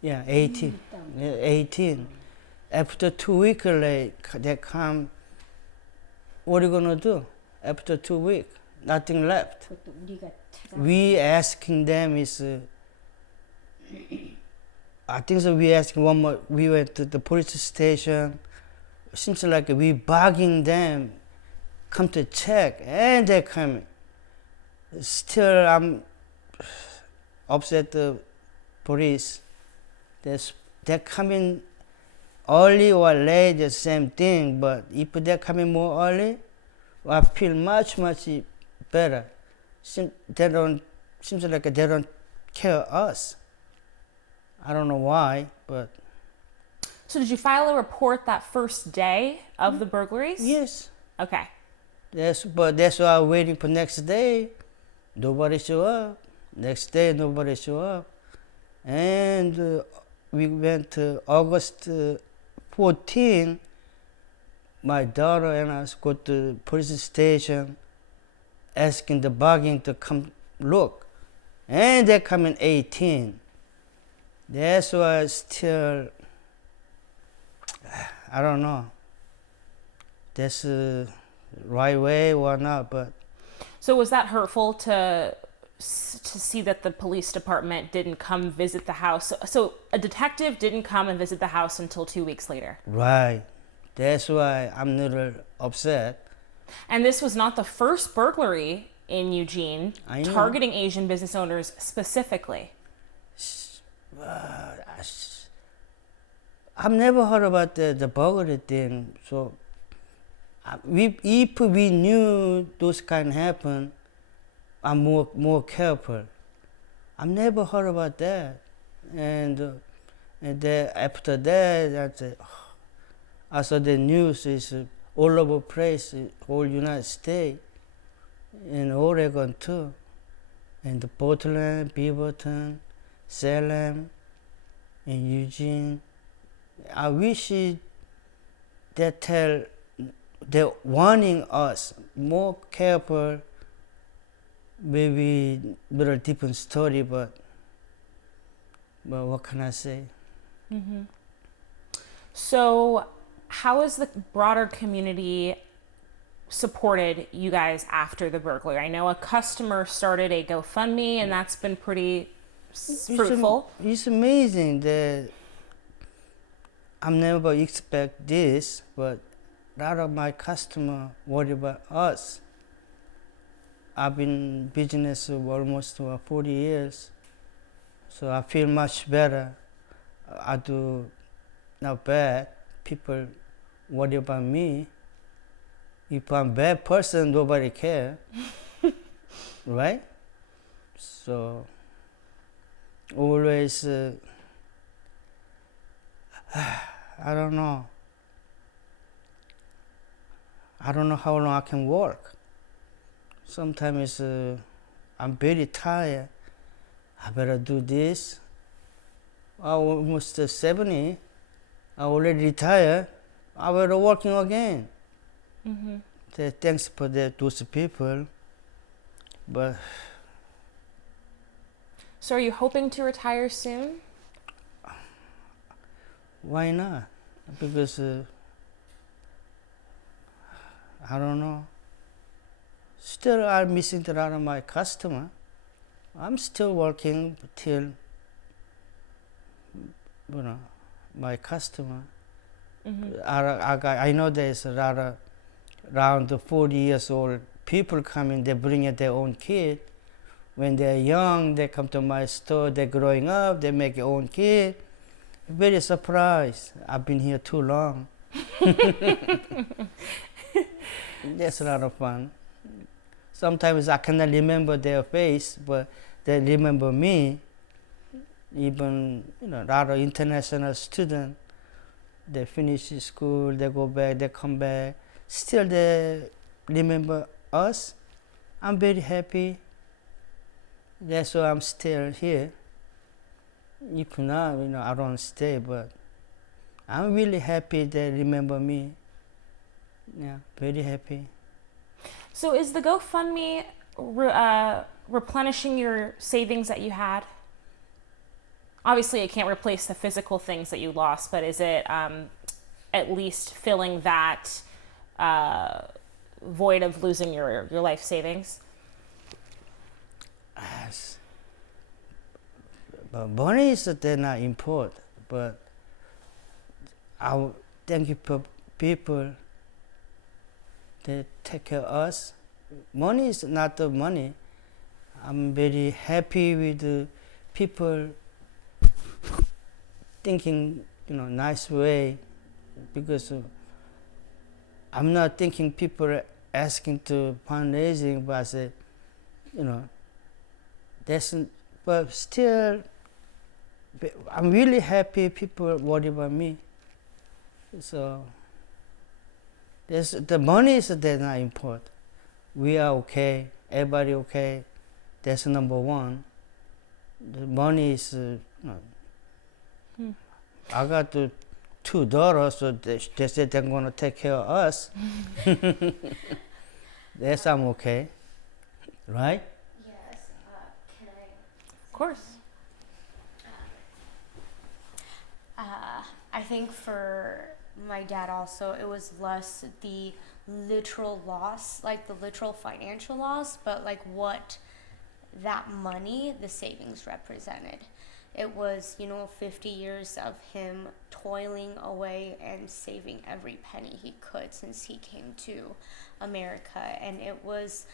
yeah, 18, yeah, 18. After 2 weeks, they come. What are you gonna do? After 2 weeks, nothing left. We asking them is. I think so. We asking one more. We went to the police station. Seems like we bugging them, come to check, and they coming. Still, I'm upset the police. They're coming early or late, the same thing. But if they're coming more early, I feel much better. Seems like they don't care us. I don't know why, but So did you file a report that first day of the burglaries? yes. Okay. But that's why I'm waiting for next day. Nobody show up. Next day, nobody show up. And we went to August 14. My daughter and us go to the police station, asking the bugging to come look. And they come in 18. That's why still, I don't know. That's the right way or not, but So was that hurtful to see that the police department didn't come visit the house? So a detective didn't come and visit the house until 2 weeks later. right. That's why I'm a little upset. And this was not the first burglary in Eugene I know. targeting Asian business owners specifically. I've never heard about the burglary thing. So, if we knew those can happen, I'm more careful. I've never heard about that, and then after that, I saw the news is all over the place, whole United States, in Oregon too, and Portland, Beaverton, Salem, and Eugene. I wish they're warning us more careful. Maybe little different story, but what can I say? So how has the broader community supported you guys after the burglary? I know a customer started a GoFundMe, and that's been pretty fruitful. It's amazing that I never expect this, but a lot of my customer worry about us. I've been in business for almost 40 years, so I feel much better. I do not bad. People worry about me. If I'm a bad person, nobody care, right? So always, I don't know. I don't know how long I can work. Sometimes I'm very tired. I better do this. I'm almost 70. I already retired. I better working again. So thanks for those people. But So are you hoping to retire soon? why not? Because I don't know. Still, I'm missing a lot of my customer. I'm still working till, my customer. I know there's a lot of around 40 years old people coming, they bring in their own kid. When they're young, they come to my store, they're growing up, they make their own kid. Very surprised. I've been here too long. That's a lot of fun. Sometimes I cannot remember their face, but they remember me. Even a lot of international students, they finish school, they go back, they come back. Still they remember us. I'm very happy. That's why I'm still here. If not, I don't stay, but I'm really happy they remember me. Yeah, very happy. So is the GoFundMe replenishing your savings that you had? Obviously, it can't replace the physical things that you lost, but is it at least filling that void of losing your life savings? Yes. But money is they're not important, but I thank you for people that take care of us. Money is not the money. I'm very happy with the people thinking, nice way, because I'm not thinking people asking to fundraising, but I said, but still, I'm really happy people worry about me. So, the money is they're not important. We are okay, everybody okay. That's number one. The money is, I got the 2 daughters, so they said they're gonna take care of us. That's I'm okay, right? Yes. Can I? Of course. I think for my dad also, it was less the literal loss, like the literal financial loss, but like what that money, the savings represented. It was, 50 years of him toiling away and saving every penny he could since he came to America. And it was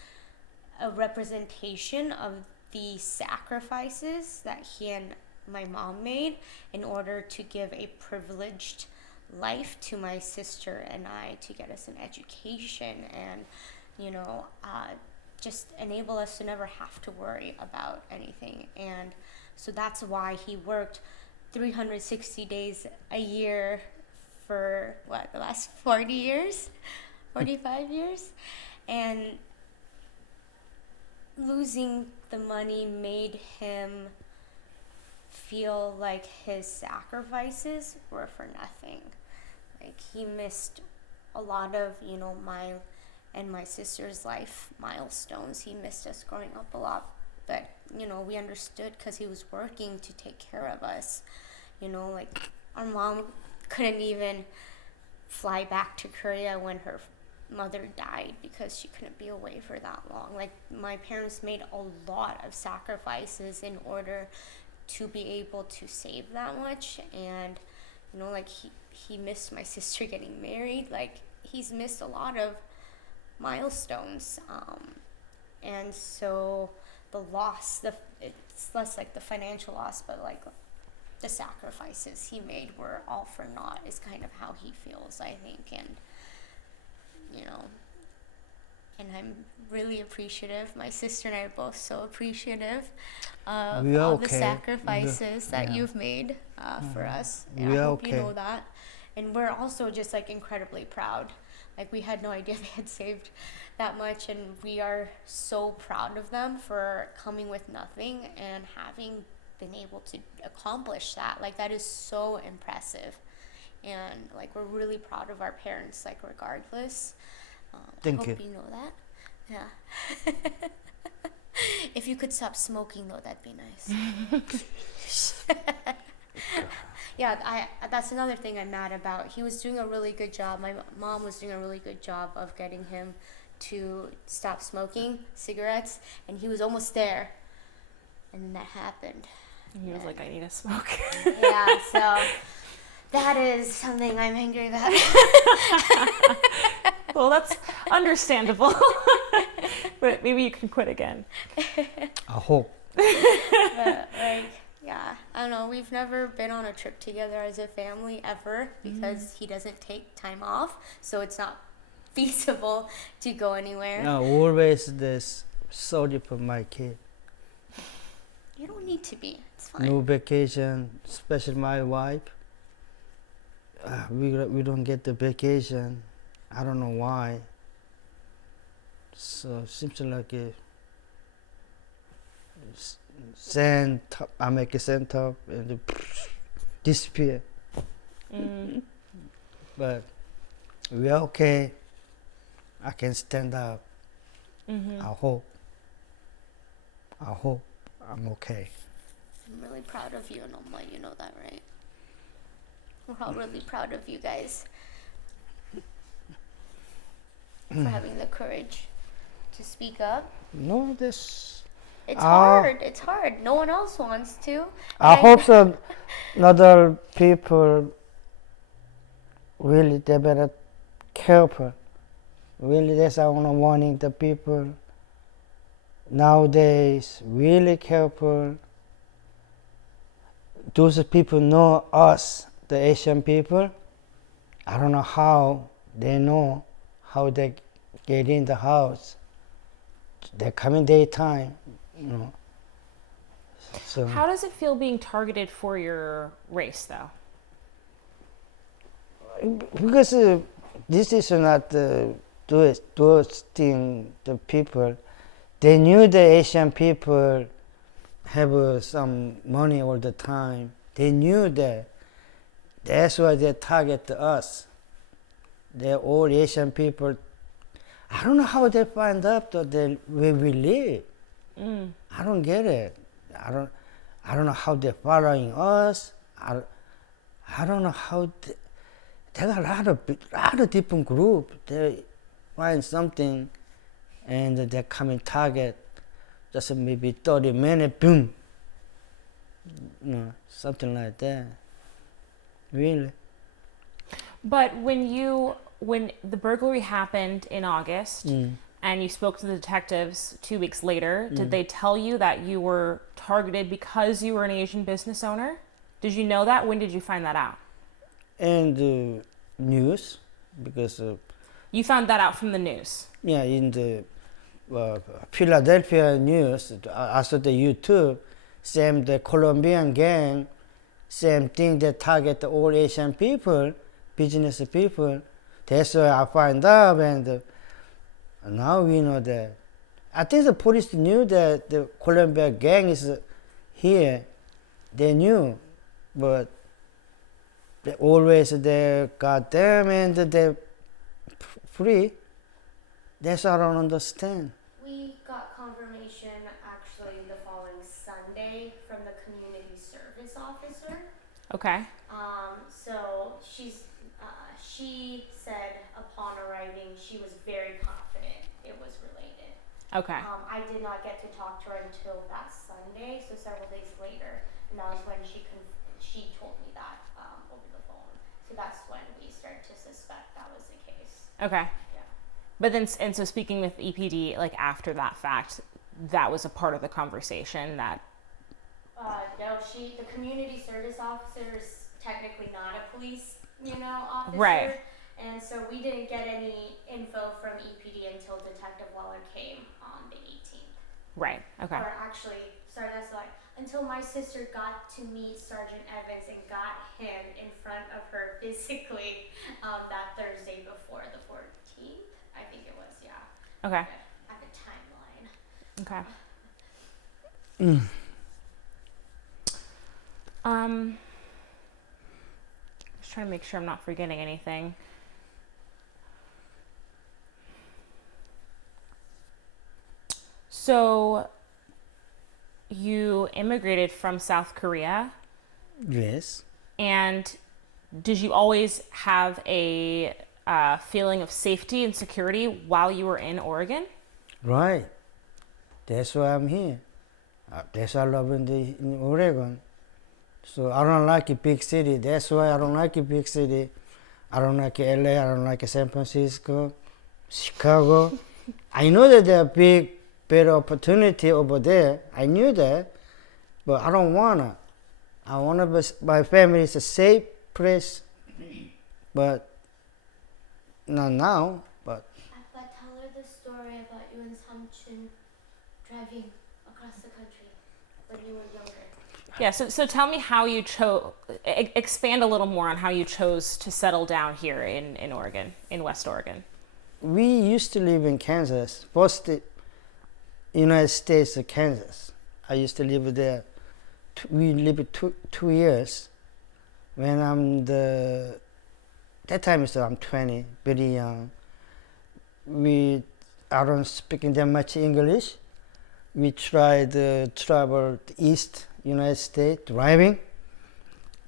a representation of the sacrifices that he and my mom made in order to give a privileged life to my sister and I, to get us an education and, just enable us to never have to worry about anything. And so that's why he worked 360 days a year for the last 40 years, 45 years. And losing the money made him feel like his sacrifices were for nothing. Like he missed a lot of, my and my sister's life milestones. He missed us growing up a lot, but we understood because he was working to take care of us. Like our mom couldn't even fly back to Korea when her mother died because she couldn't be away for that long. Like my parents made a lot of sacrifices in order to be able to save that much. And like he missed my sister getting married. Like he's missed a lot of milestones, and so the loss, it's less like the financial loss, but like the sacrifices he made were all for naught, is kind of how he feels, I think. And and I'm really appreciative. My sister and I are both so appreciative of all the sacrifices that you've made for us. And I hope you know that. And we're also just like incredibly proud. Like we had no idea they had saved that much, and we are so proud of them for coming with nothing and having been able to accomplish that. Like that is so impressive. And like we're really proud of our parents, like regardless. Thank I hope you. You know that. Yeah. If you could stop smoking though, that'd be nice. Yeah, that's another thing I'm mad about. He was doing a really good job. My mom was doing a really good job of getting him to stop smoking cigarettes, and he was almost there. And then that happened. And he was like, I need a smoke. Yeah, so that is something I'm angry about. Well, that's understandable. But maybe you can quit again. I hope. But like, yeah, I don't know. We've never been on a trip together as a family ever because he doesn't take time off, so it's not feasible to go anywhere. No, always this sorry for my kid. You don't need to be. It's fine. No vacation, especially my wife. We don't get the vacation. I don't know why. So seems like a sand top. I make a sand top and disappear. But we're okay. I can stand up. I hope I'm okay. I'm really proud of you, and Oma. You know that, right? We're all really proud of you guys for having the courage to speak up. No, this. It's hard. It's hard. No one else wants to. I hope so. Other people really they better careful. Really, that's I wanna warning the people nowadays. Really careful. Those people know us, the Asian people. I don't know how they know how they get in the house. They come in daytime, you know. So How does it feel being targeted for your race, though? because this is not those thing the people. They knew the Asian people have some money all the time. They knew that. That's why they target us. They're all Asian people. I don't know how they find out where we live. I don't get it. I don't know how they're following us. I don't know how there are a lot of different groups. They find something and they come in target. Just maybe 30 minutes, boom. You know, something like that. Really. But when the burglary happened in August and you spoke to the detectives 2 weeks later, did they tell you that you were targeted because you were an Asian business owner? Did you know that? When did you find that out? And the news, because You found that out from the news. yeah, in the Philadelphia news, also the YouTube, same the Colombian gang, same thing. They target the all Asian people, business people. That's why I find out, and now we know that. I think the police knew that the Colombian gang is here. They knew, but they always they got them and they free. That's what I don't understand. We got confirmation actually the following Sunday from the community service officer. Okay. So she said upon arriving she was very confident it was related. Okay. I did not get to talk to her until that Sunday, so several days later, and that was when she told me that over the phone. So that's when we started to suspect that was the case. Okay. Yeah. But then, and so speaking with EPD, like after that fact, that was a part of the conversation that. No, the community service officer is technically not a police, officer. Right. And so we didn't get any info from EPD until Detective Waller came on the 18th. Right. Okay. Or actually, sorry, that's why. Until my sister got to meet Sergeant Evans and got him in front of her physically that Thursday before the 14th. I think it was, yeah. Okay. I have a timeline. Okay. Just trying to make sure I'm not forgetting anything. So you immigrated from South Korea. Yes. And did you always have a feeling of safety and security while you were in Oregon? Right. That's why I'm here. That's why I love in Oregon. So I don't like a big city. That's why I don't like a big city. I don't like LA. I don't like San Francisco, Chicago. I know that there are big, better opportunity over there. I knew that, but I don't wanna. I wanna be, my family is a safe place, but not now. But Tell her the story about you and Samchun driving across the country when you were younger. Yeah, so tell me how you chose, expand a little more on how you chose to settle down here in Oregon, in West Oregon. we used to live in Kansas, first the United States of Kansas. I used to live there. We lived 2 years. When that time is I'm 20, very young. I don't speak that much English. We tried to travel east United States driving,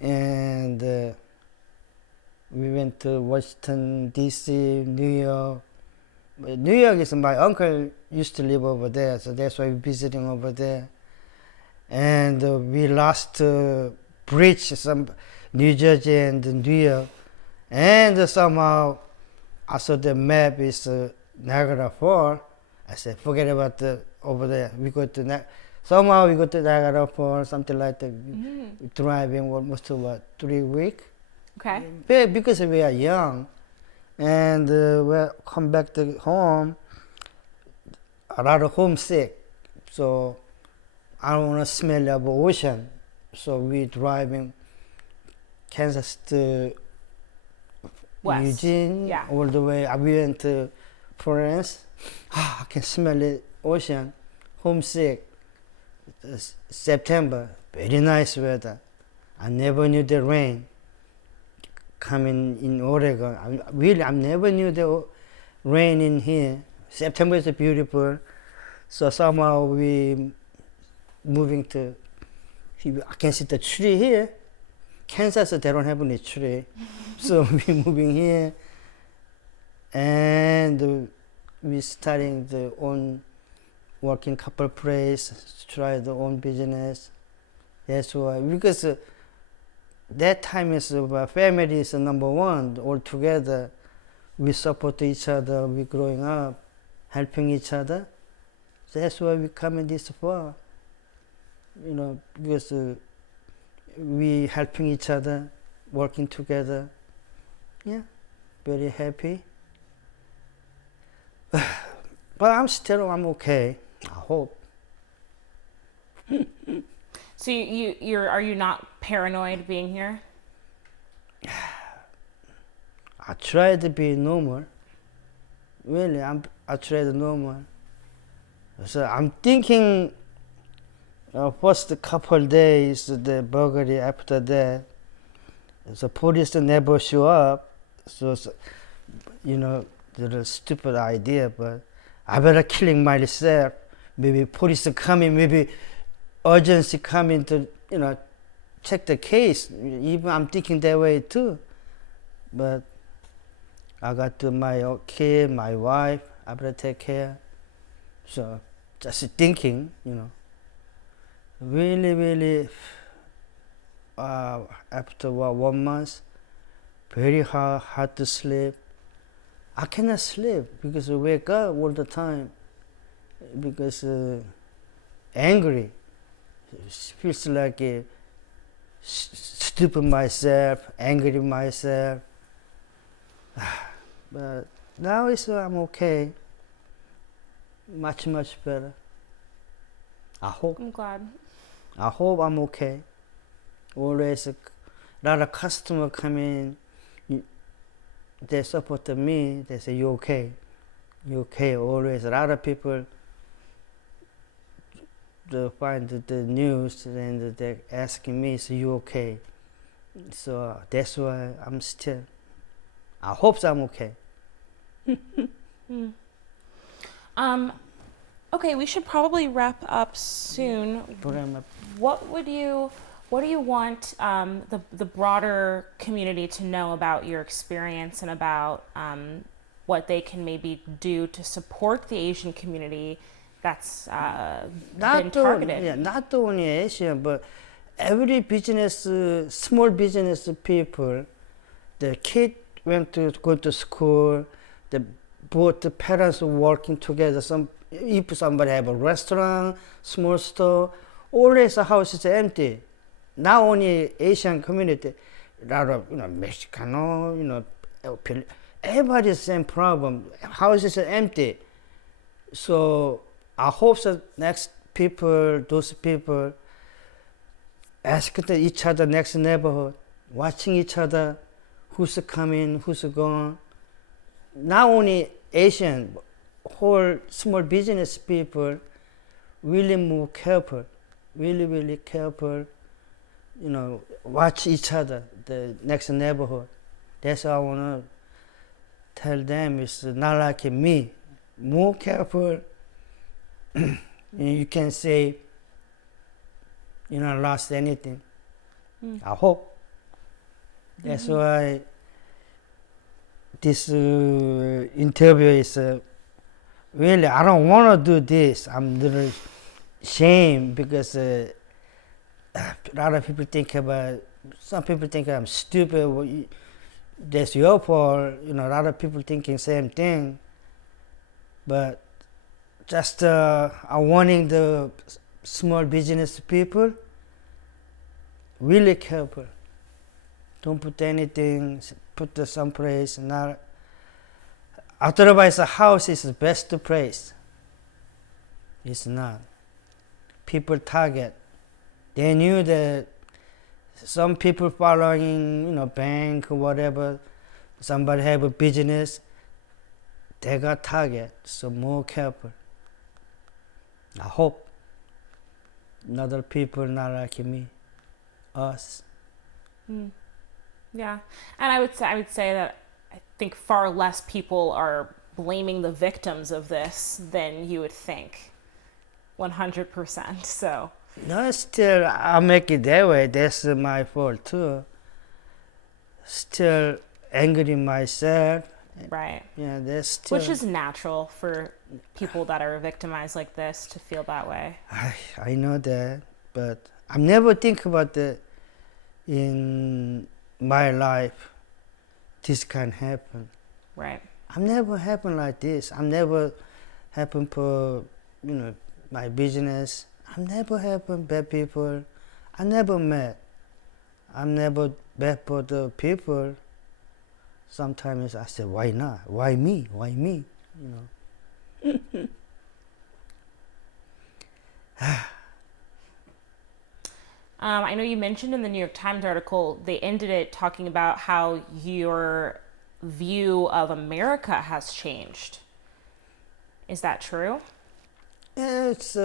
and we went to Washington D.C., New York. But New York is my uncle used to live over there, so that's why we're visiting over there. And we lost bridge some New Jersey and New York, and somehow I saw the map is Niagara Falls. I said, forget about the over there. We go to somehow we go to Niagara Falls, something like that. Driving almost to 3 weeks. Okay. Because we are young, and we come back to home, a lot of homesick. So I don't want to smell of ocean. So we driving Kansas to West. Eugene, Yeah. all the way. We went to Florence. I can smell the ocean. Homesick. September, very nice weather. I never knew the rain coming in Oregon. I never knew the rain in here. September is beautiful. So somehow we moving to, I can see the tree here. Kansas, they don't have any tree. So we moving here, and we starting the own working couple place, try the own business. That's why, because that time is family is number one. All together, we support each other. We growing up, helping each other. That's why we coming this far. Because we helping each other, working together. Yeah, very happy. But I'm okay. I hope. So are you not paranoid being here? I try to be normal. Really, I try to normal. So I'm thinking, first couple days the burglary. After that, the police never show up. So the stupid idea, but I better killing myself. Maybe police coming, maybe urgency coming to check the case. Even I'm thinking that way too. But I got my kid, my wife. I better take care. So just thinking, really, really. After 1 month, very hard to sleep. I cannot sleep because I wake up all the time because angry. It feels like stupid myself, angry myself. But now I'm okay. Much better. I hope. I'm glad. I hope I'm okay. Always a lot of customer come in. They support me. They say, "You okay? You okay?" Always a lot of people. They find the news and they're asking me, "So you okay?" So that's why I'm still. I hope I'm okay. Okay, we should probably wrap up soon. What would you What do you want the broader community to know about your experience and about what they can maybe do to support the Asian community that's been targeted? Not only Asian, but every business, small business people, the kid went to go to school, both the parents working together. If somebody have a restaurant, small store, always the house is empty. Not only Asian community, a lot of Mexicano, everybody same problem. Houses are empty. So I hope that those people ask each other next neighborhood, watching each other, who's coming, who's going. Not only Asian, whole small business people really move careful, really careful. Watch each other, the next neighborhood. That's all I want to tell them. It's not like me. More careful. You can say, lost anything. I hope. That's why this interview is really, I don't want to do this. I'm a little ashamed because a lot of people some people think I'm stupid. Well, that's your fault. A lot of people thinking same thing. But just I'm warning the small business people, really careful. Don't put anything, put someplace. Otherwise, a house is the best place. It's not. People target. They knew that some people following, bank or whatever, somebody have a business, they got target. So more careful. I hope other people not like me, us. Yeah, and I would say that I think far less people are blaming the victims of this than you would think. 100%. So. No, still I make it that way. That's my fault too. Still angry myself. Right. Yeah, that's still. Which is natural for people that are victimized like this to feel that way. I know that, but I never think about that in my life. This can happen. Right. I'm never happen like this. I'm never happen for my business. I'm never happen bad people. I never met. I'm never bad for the people. Sometimes I say, why not? Why me? Why me? I know you mentioned in the New York Times article, they ended it talking about how your view of America has changed. Is that true? It's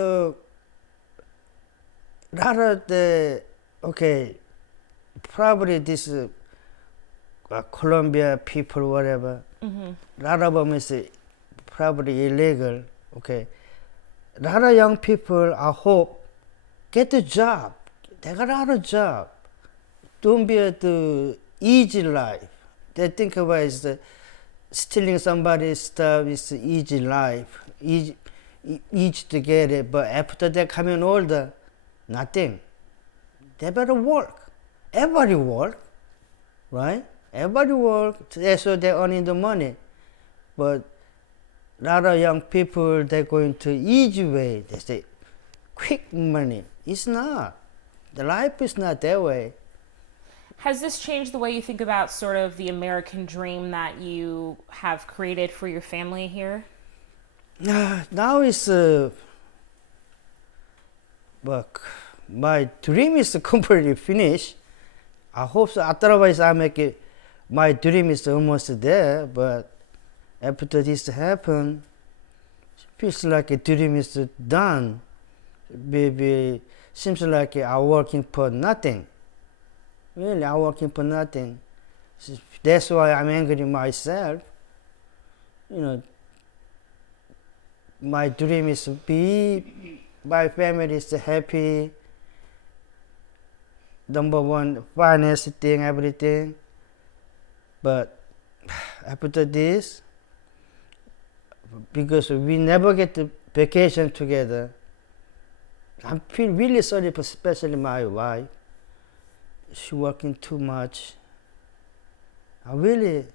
rather probably this Colombia people, whatever. A lot of them is probably illegal. Okay, a lot of young people, I hope, get a job. They got a lot of job. Don't be the easy life. They think about is stealing somebody's stuff is easy life, easy to get it. But after they coming older, nothing. They better work. Everybody work, right? Everybody work, so they're earning the money. But a lot of young people, they're going to easy way. They say, quick money. It's not. The life is not that way. Has this changed the way you think about sort of the American dream that you have created for your family here? Now it's, but my dream is completely finished. I hope so. Otherwise, I make it. My dream is almost there, but after this happen, feels like a dream is done. Maybe seems like I'm working for nothing. Really, I'm working for nothing. That's why I'm angry myself. My dream is to be, my family is happy. number one finance thing, everything. But after this, because we never get to vacation together, I feel really sorry for especially my wife. She working too much. I really,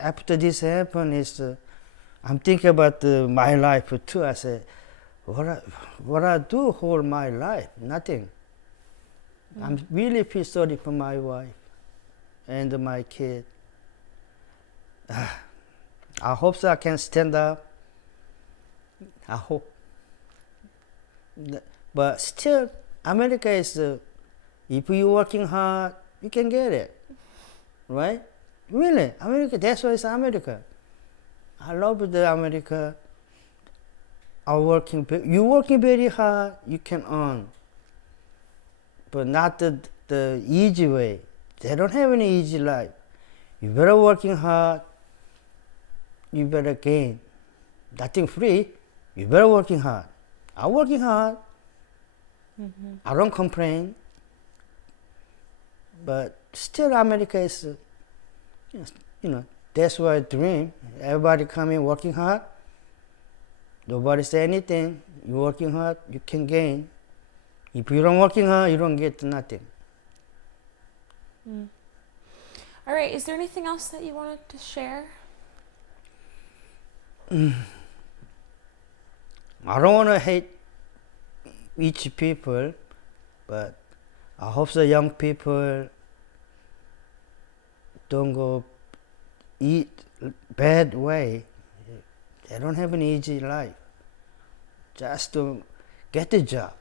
after this happened, I'm thinking about my life too. I said, what I do whole my life? Nothing. I really feel sorry for my wife and my kid. I hope so I can stand up. I hope. But still, America is, if you're working hard, you can get it. Right? Really, America, that's why it's America. I love the America. You working very hard, you can earn. But not the easy way. They don't have any easy life. You better working hard, you better gain. Nothing free, you better working hard. I'm working hard. I don't complain. But still America is, that's why I dream. Everybody coming working hard. Nobody say anything. You working hard, you can gain. If you don't working hard, you don't get nothing. All right, is there anything else that you wanted to share? I don't want to hate each people, but I hope the young people don't go eat bad way. They don't have an easy life. Just to get a job.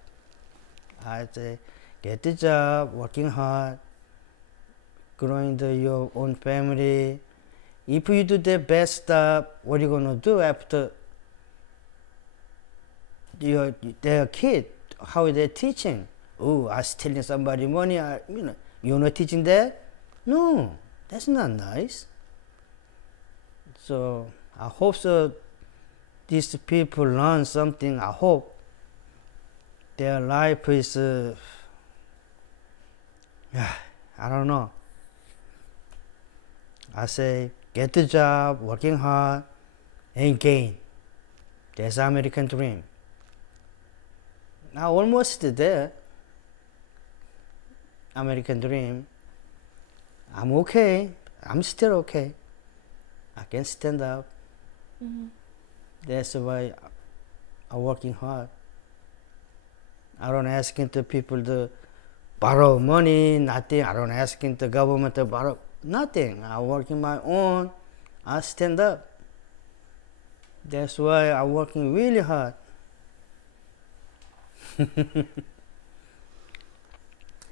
I say, get a job, working hard, growing your own family. If you do the best stuff, what are you gonna do after their kid? How are they teaching? Oh, I stealing somebody money. You're not teaching that? No, that's not nice. So I hope so. These people learn something. I hope their life is. I don't know. I say, get a job, working hard, and gain. That's the American dream. Now almost there. American dream. I'm okay. I'm still okay. I can stand up. That's why I'm working hard. I don't asking the people to borrow money, nothing. I don't asking the government to borrow nothing. I'm working my own. I stand up. That's why I'm working really hard.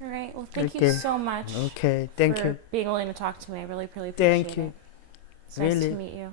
All right, well, thank you Okay. so much Okay, thank for you. being willing to talk to me. I really, really appreciate Thank you. it. It's nice Really. to meet you.